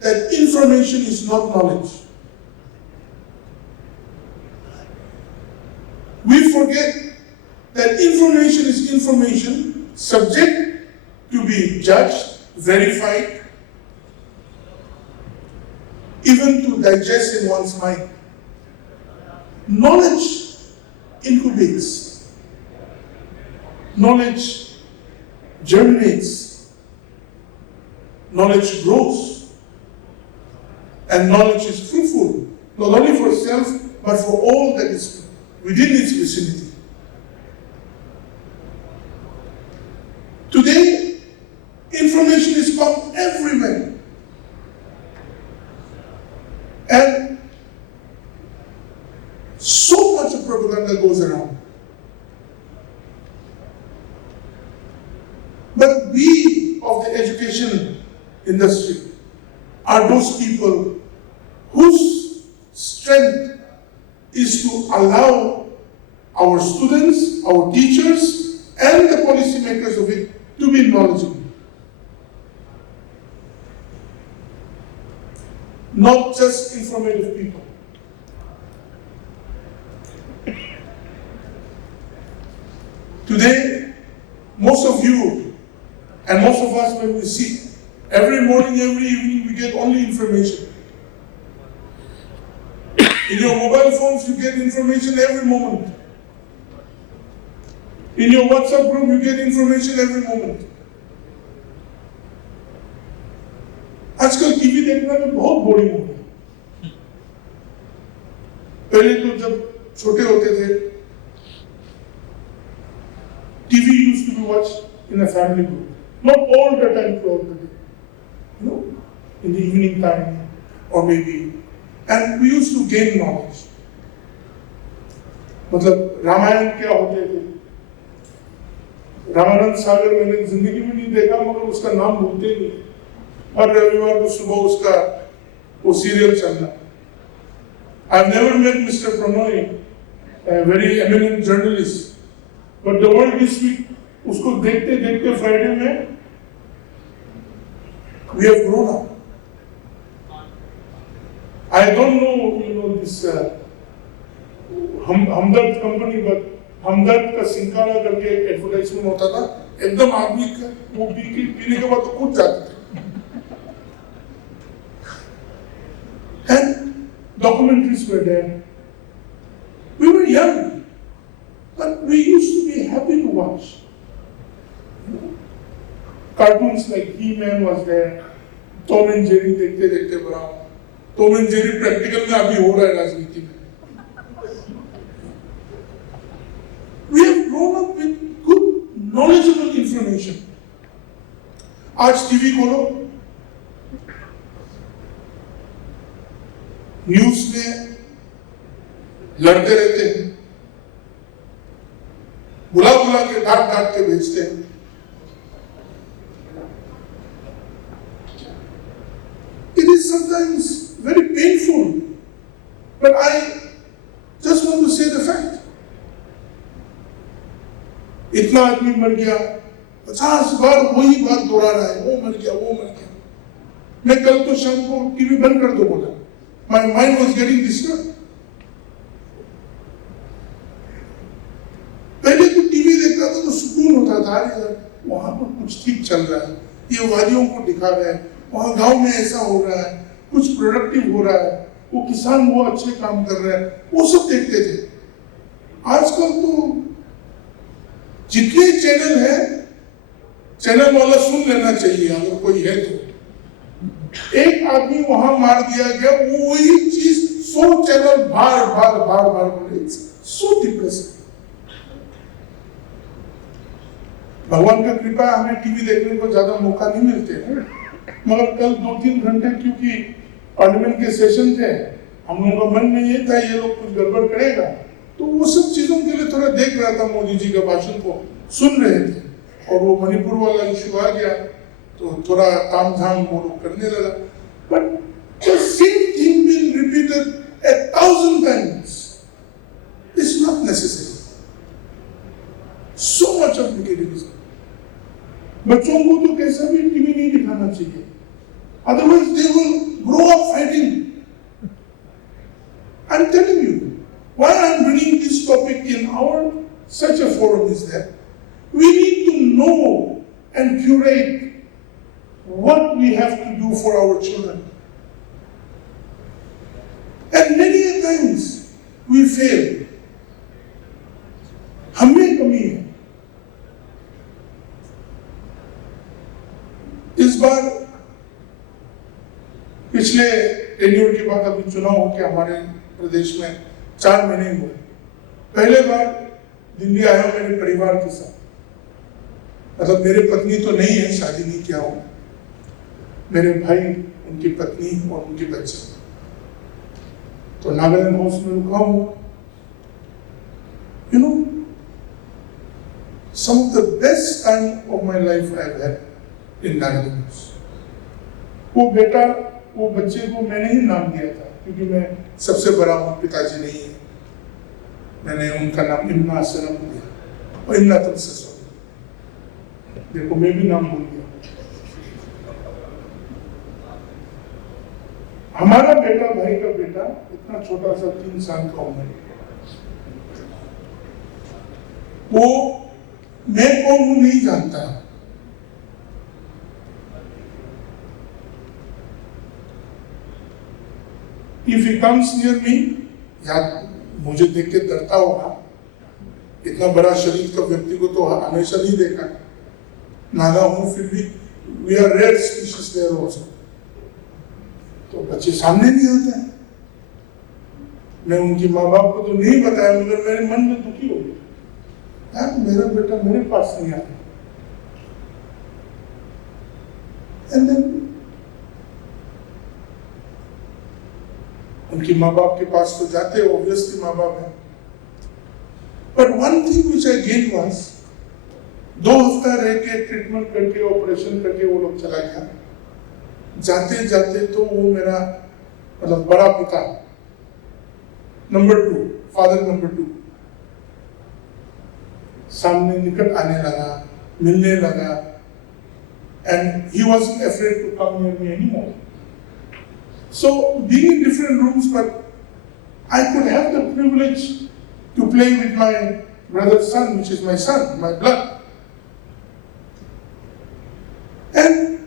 that information is not knowledge. We forget that information is information, subject to be judged, verified, even to digest in one's mind. Knowledge incubates. Knowledge germinates. Knowledge grows. And knowledge is fruitful, not only for self, but for all that is within its vicinity. Today, information is pumped everywhere. And so much of propaganda goes around. But we of the education industry are those people whose strength is to allow our students, our teachers, and the policymakers of it to be knowledgeable. Not just informative people. Today, most of you and most of us, when we see, every morning, every evening, we get only information. In your mobile phones, you get information every moment. In your WhatsApp group, you get information every moment. आजकल TV देखना भी बहुत boring हो गया। पहले तो जब छोटे होते थे, TV used to be watched in a family group, not all the time throughout the day, in the evening time or maybe, and we used to gain knowledge. मतलब रामायण क्या होते थे? रामानंद सागर मैंने जिंदगी में नहीं देखा, मगर उसका नाम भूलते नहीं। हर रविवार को सुबह उसका वो सीरियल चलना। I've never met Mr. Pranoy, a very eminent journalist, but the world this week, उसको देखते देखते फ्राइडे में, we have grown up. I don't know, this Hamdard company, but हमदर्द का चिटकारा करके एडवर्टाइजमेंट होता था, एकदम आदमी का वो पीने के बाद तो कूद जाते थे। And documentaries were there. We were young, but we used to be happy to watch. Cartoons like He-Man was there, Tom and Jerry देखते देखते बड़ा हूँ। Tom and Jerry practical में अभी हो रहा है राजनीति में। We have grown up with good, knowledgeable information. आज टीवी खोलो, न्यूज में लड़ते रहते हैं, बुला बुला के डांट डांट के भेजते हैं। It is sometimes very painful, but I just want to say the fact. इतना आदमी मर गया, 50 बार वही बात दोहरा रहा है, वो मर गया, वो मर गया। मैं कल तो शाम को टीवी बंद कर दो बोला। My mind was getting disturbed. पहले तो टीवी देखता था तो सुकून होता था, यार वहां पर कुछ ठीक चल रहा है, ये वादियों को दिखा रहा है, वहां गांव में ऐसा हो रहा है, कुछ प्रोडक्टिव हो रहा है, वो किसान वो अच्छे काम कर रहा है, वो सब देखते थे। आजकल तो जितने चैनल हैं चैनल वाला सुन लेना चाहिए अगर कोई है तो। एक आदमी वहां मार दिया गया, वो वही चीज 100 चैनल बार बार बोले, सो डिप्रेसिंग। भगवान का कृपा हमें टीवी देखने को ज्यादा मौका नहीं मिलते हैं, मगर कल 2-3 घंटे क्योंकि पार्लियामेंट के सेशन थे, हम लोगों का मन में ये था ये लोग कुछ गड़बड़ करेगा, तो वो सब चीजों के लिए थोड़ा देख रहा था, मोदी जी का भाषण को सुन रहे थे, और वो मणिपुर वाला इशू आ गया तो थोड़ा काम धाम वो लोग करने लगा। But the same thing being repeated 1,000 times is not necessary. So much of negativism. बच्चों को तो कैसा भी टीवी नहीं दिखाना चाहिए, otherwise they will grow up fighting. I'm telling you, why I'm bringing this topic in our such a forum is that we need to know and curate what we have to do for our children. And many a times we fail. हमें कमी है। इस बार पिछले tenure के बाद अभी चुनाव होकर हमारे प्रदेश में 4 महीने हुए। पहले बार दिल्ली आया हूं मेरे परिवार के साथ, मतलब मेरे पत्नी तो नहीं है, शादी नहीं किया हूं, मेरे भाई, उनकी पत्नी और उनके बच्चे, तो नागालैंड हाउस में रुका हूं। You know, some of the best time of my life I have had in Nagaland house. वो बेटा, वो बच्चे को मैंने ही नाम दिया था, क्योंकि मैं सबसे बड़ा हूँ, पिताजी नहीं है, मैंने उनका नाम इम्ना से नाम दिया, और इम्ना तुमसे सो, देखो मैं भी नाम भूल गया। हमारा बेटा, भाई का बेटा, इतना छोटा सा 3 साल का उम्र, वो मैं कौन हूं नहीं जानता। If he comes near me, या मुझे देख के डरता होगा, इतना बड़ा शरीर का व्यक्ति को तो हमेशा नहीं देखा, नागा हूं फिर भी, we are rare species there also, तो बच्चे सामने नहीं आते हैं। मैं उनकी माँ बाप को तो नहीं बताया, मगर मेरे मन में दुखी हो गया, यार मेरा बेटा मेरे पास नहीं आया। And then उनकी माँ बाप के पास तो जाते, ऑब्वियसली माँ बाप है, but one thing which I gain was, 2 हफ्ता रह के ट्रीटमेंट करके ऑपरेशन करके वो लोग चला गया। जाते जाते तो वो मेरा मतलब बड़ा पिता, नंबर 2, फादर नंबर 2, सामने निकट आने लगा, मिलने लगा, and he wasn't afraid to come near me anymore. So being in different rooms, but I could have the privilege to play with my brother's son, which is my son, my blood. And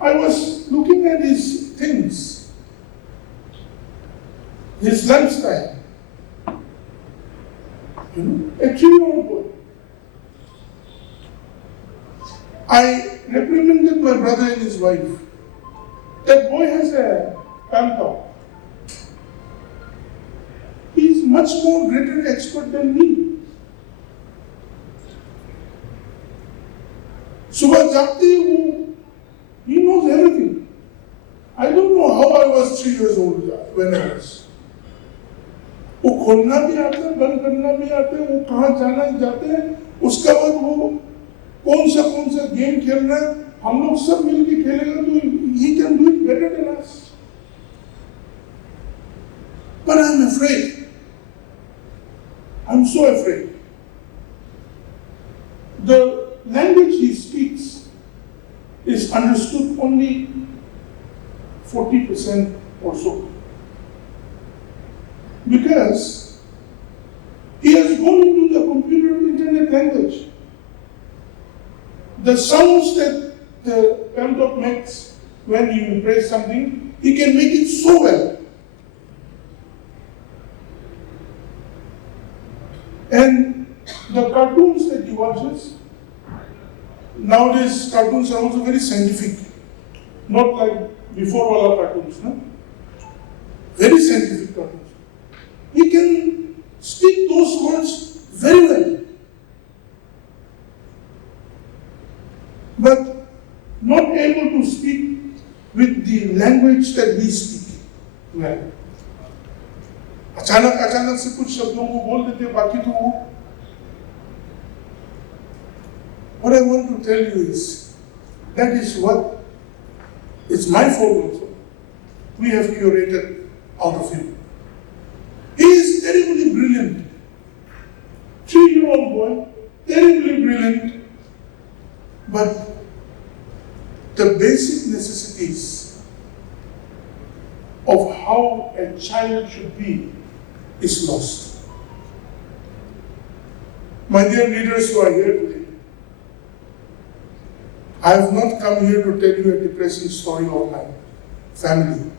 I was looking at his things, his lifestyle, you know, a 3-year-old boy. I reprimanded my brother and his wife. That boy has a pamper. He is much more greater expert than me. सुबह जागते ही वो, he knows everything. I don't know how I was 3 years old when I was. वो खोलना भी आता है, बंद करना भी आता है, वो कहाँ जाना जाते हैं, उसका बाद वो कौन सा गेम खेलना है, हम लोग सब मिलकर खेलेंगे तो he can do it better than us. But I'm afraid. I'm so afraid. The language he speaks is understood only 40% or so. Because he has gone into the computer and internet language. The sounds that the laptop makes when you press something, he can make it so well. And the cartoons that he watches, nowadays cartoons are also very scientific, not like before wala cartoons, no? Very scientific cartoons. He can speak those words very well, but not able to speak with the language that we speak well. अचानक से कुछ शब्दों को बोल देते, बाकी तो वो. What I want to tell you is, that is what, it's my fault also. We have curated out of him. He is terribly brilliant. 3-year-old boy, terribly brilliant, but the basic necessities of how a child should be is lost. My dear leaders who are here today, I have not come here to tell you a depressing story of my family.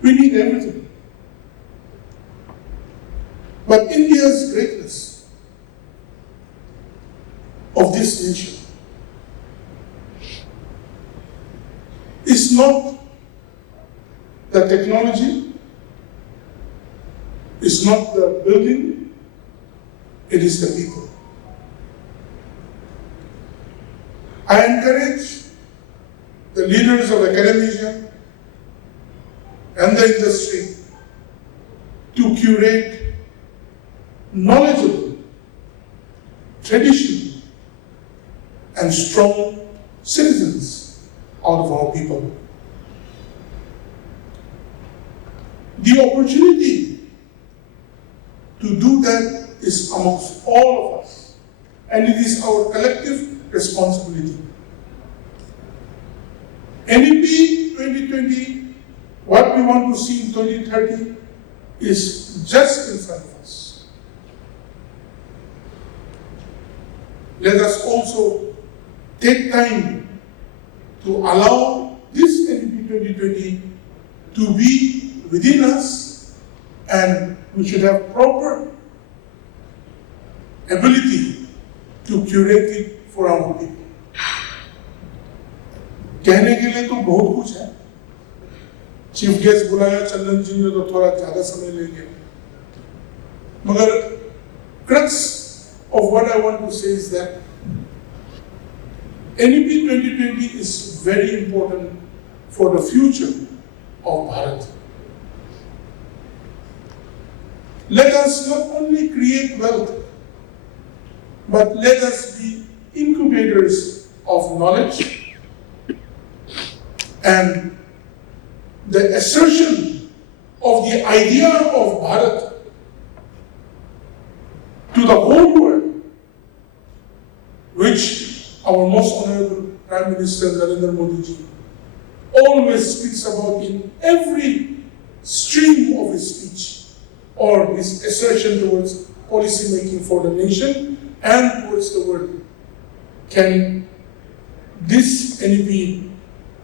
We need everything. But India's greatness of this nation is not the technology, is not the building, it is the people. I encourage the leaders of academia and the industry to curate knowledgeable, traditional, and strong citizens out of our people. The opportunity to do that is amongst all of us, and it is our collective responsibility. NEP 2020, what we want to see in 2030 is just in front of us. Let us also take time to allow this NEP 2020 to be within us, and we should have proper ability to curate it for our people. कहने के लिए तो बहुत कुछ है. Chief guest बुलाया चंदन जी ने तो थोड़ा ज्यादा समय लेंगे. मगर crux of what I want to say is that NEP 2020 is very important for the future of Bharat. Let us not only create wealth, but let us be incubators of knowledge, and the assertion of the idea of Bharat to the whole world, which our most honorable Prime Minister Narendra Modi ji always speaks about in every stream of his speech, or his assertion towards policy making for the nation and towards the world. Can this NEP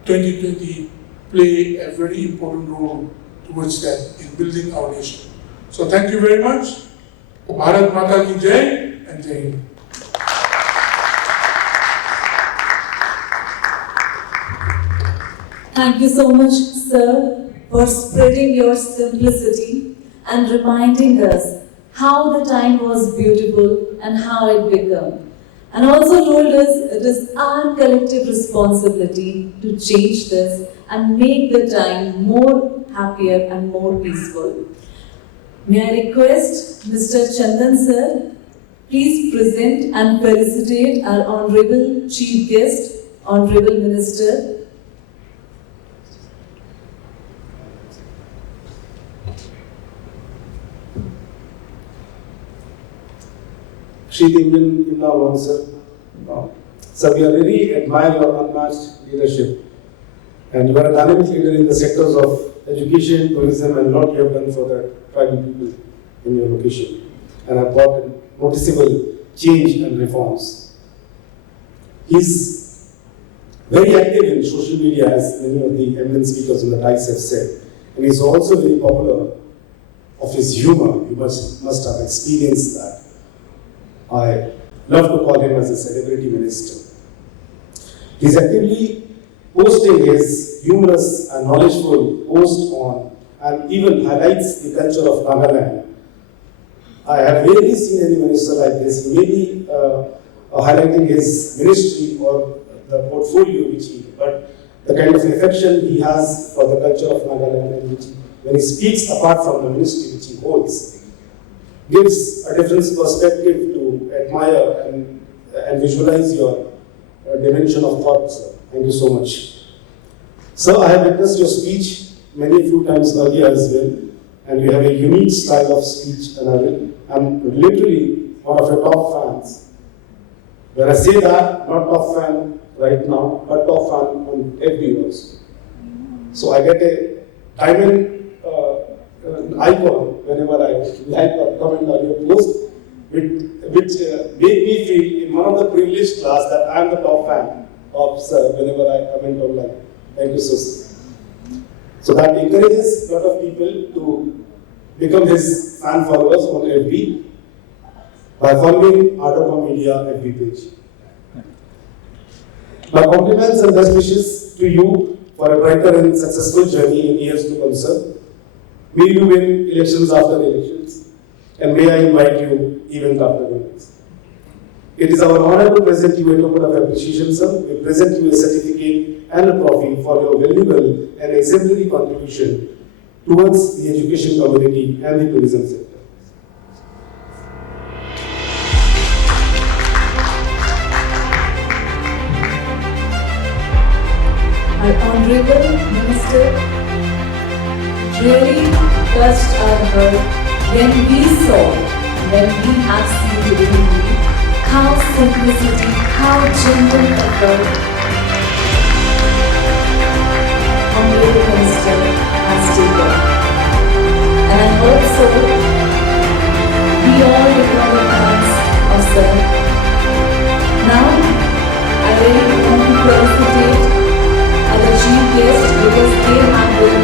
2020 play a very important role towards that in building our nation? So thank you very much. Bharat Mata ki Jai and Jai Hind. Thank you so much, sir, for spreading your simplicity and reminding us how the time was beautiful and how it became. And also told us it is our collective responsibility to change this and make the time more happier and more peaceful. May I request Mr. Chandan sir, please present and felicitate our Honorable Chief Guest, Honorable Minister. Shri Temjen, Imna, sir. Sir, we really admire your unmatched leadership. And you are a dynamic leader in the sectors of education, tourism, and lot you have done for the tribal people in your location, and have brought noticeable change and reforms. He's very active in social media, as many of the eminent speakers on the dais have said. And he's also very popular of his humor. You must have experienced that. I love to call him as a celebrity minister. He's actively posting his humorous and knowledgeful post on and even highlights the culture of Nagaland. I have rarely seen any minister like this. He may be highlighting his ministry or the portfolio which but the kind of affection he has for the culture of Nagaland, and which when he speaks apart from the ministry which he holds, gives a different perspective to admire and visualize your dimension of thought, sir. Thank you so much. Sir, I have witnessed your speech many few times earlier as well, and you have a unique style of speech, and I'm literally one of your top fans. When I say that, not top fan right now, but top fan on FB also. So I get a diamond icon whenever I like or comment on your post, which made me feel in one of the privileged class that I am the top fan of sir whenever I comment online. Thank you so much. So that encourages a lot of people to become his fan followers on FB by following ArdorComm Media FB page. My compliments and best wishes to you for a brighter and successful journey in years to come, sir. May you win elections after elections, and may I invite you event after events. It is our honor to present you a token of appreciation, sir. We present you a certificate and a trophy for your valuable and exemplary contribution towards the education community and the tourism sector. Our Honorable Minister really touched our heart when we have seen within you how simplicity, how genuine effort Honorable Minister has taken. And also, we all become the fans of Sir. Now, I really want to felicitate our chief guests because they have been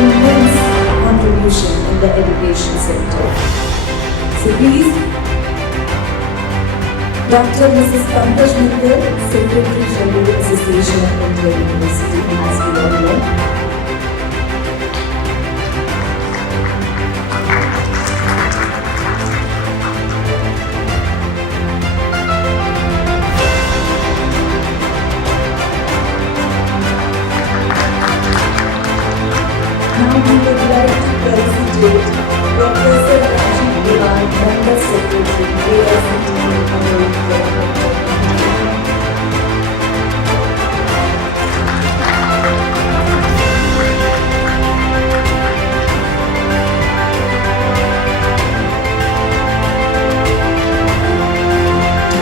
immense contribution in the education sector. So please, Dr. Mrs. Pankaj, Secretary General Association of India University, has been on board. Now we would like to felicitate Professor Rajive, Member Secretary, AICTE,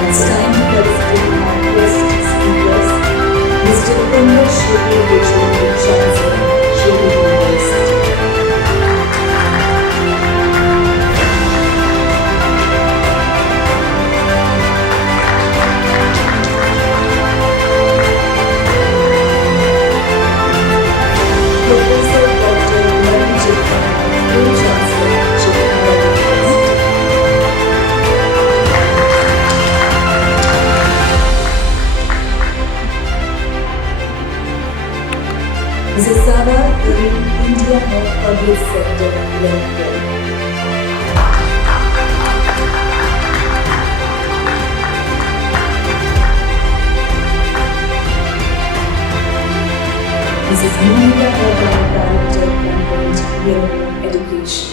It's time to felicitate our guest speakers, Mr. Kunwar, Shri, Chancellor, Shri. Professor Dr. Chitkara, Chancellor, Chitkara. Mrs. Saba, India Head Public Sector Limited. Mrs. Monica Agarwal, Director, Govt, Education.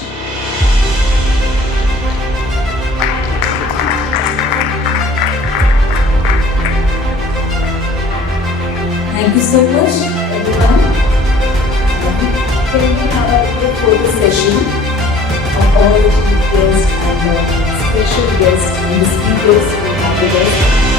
Thank you so much, everyone. Can we have a photo session of all the chief guests and the special guests and the speakers who have with us?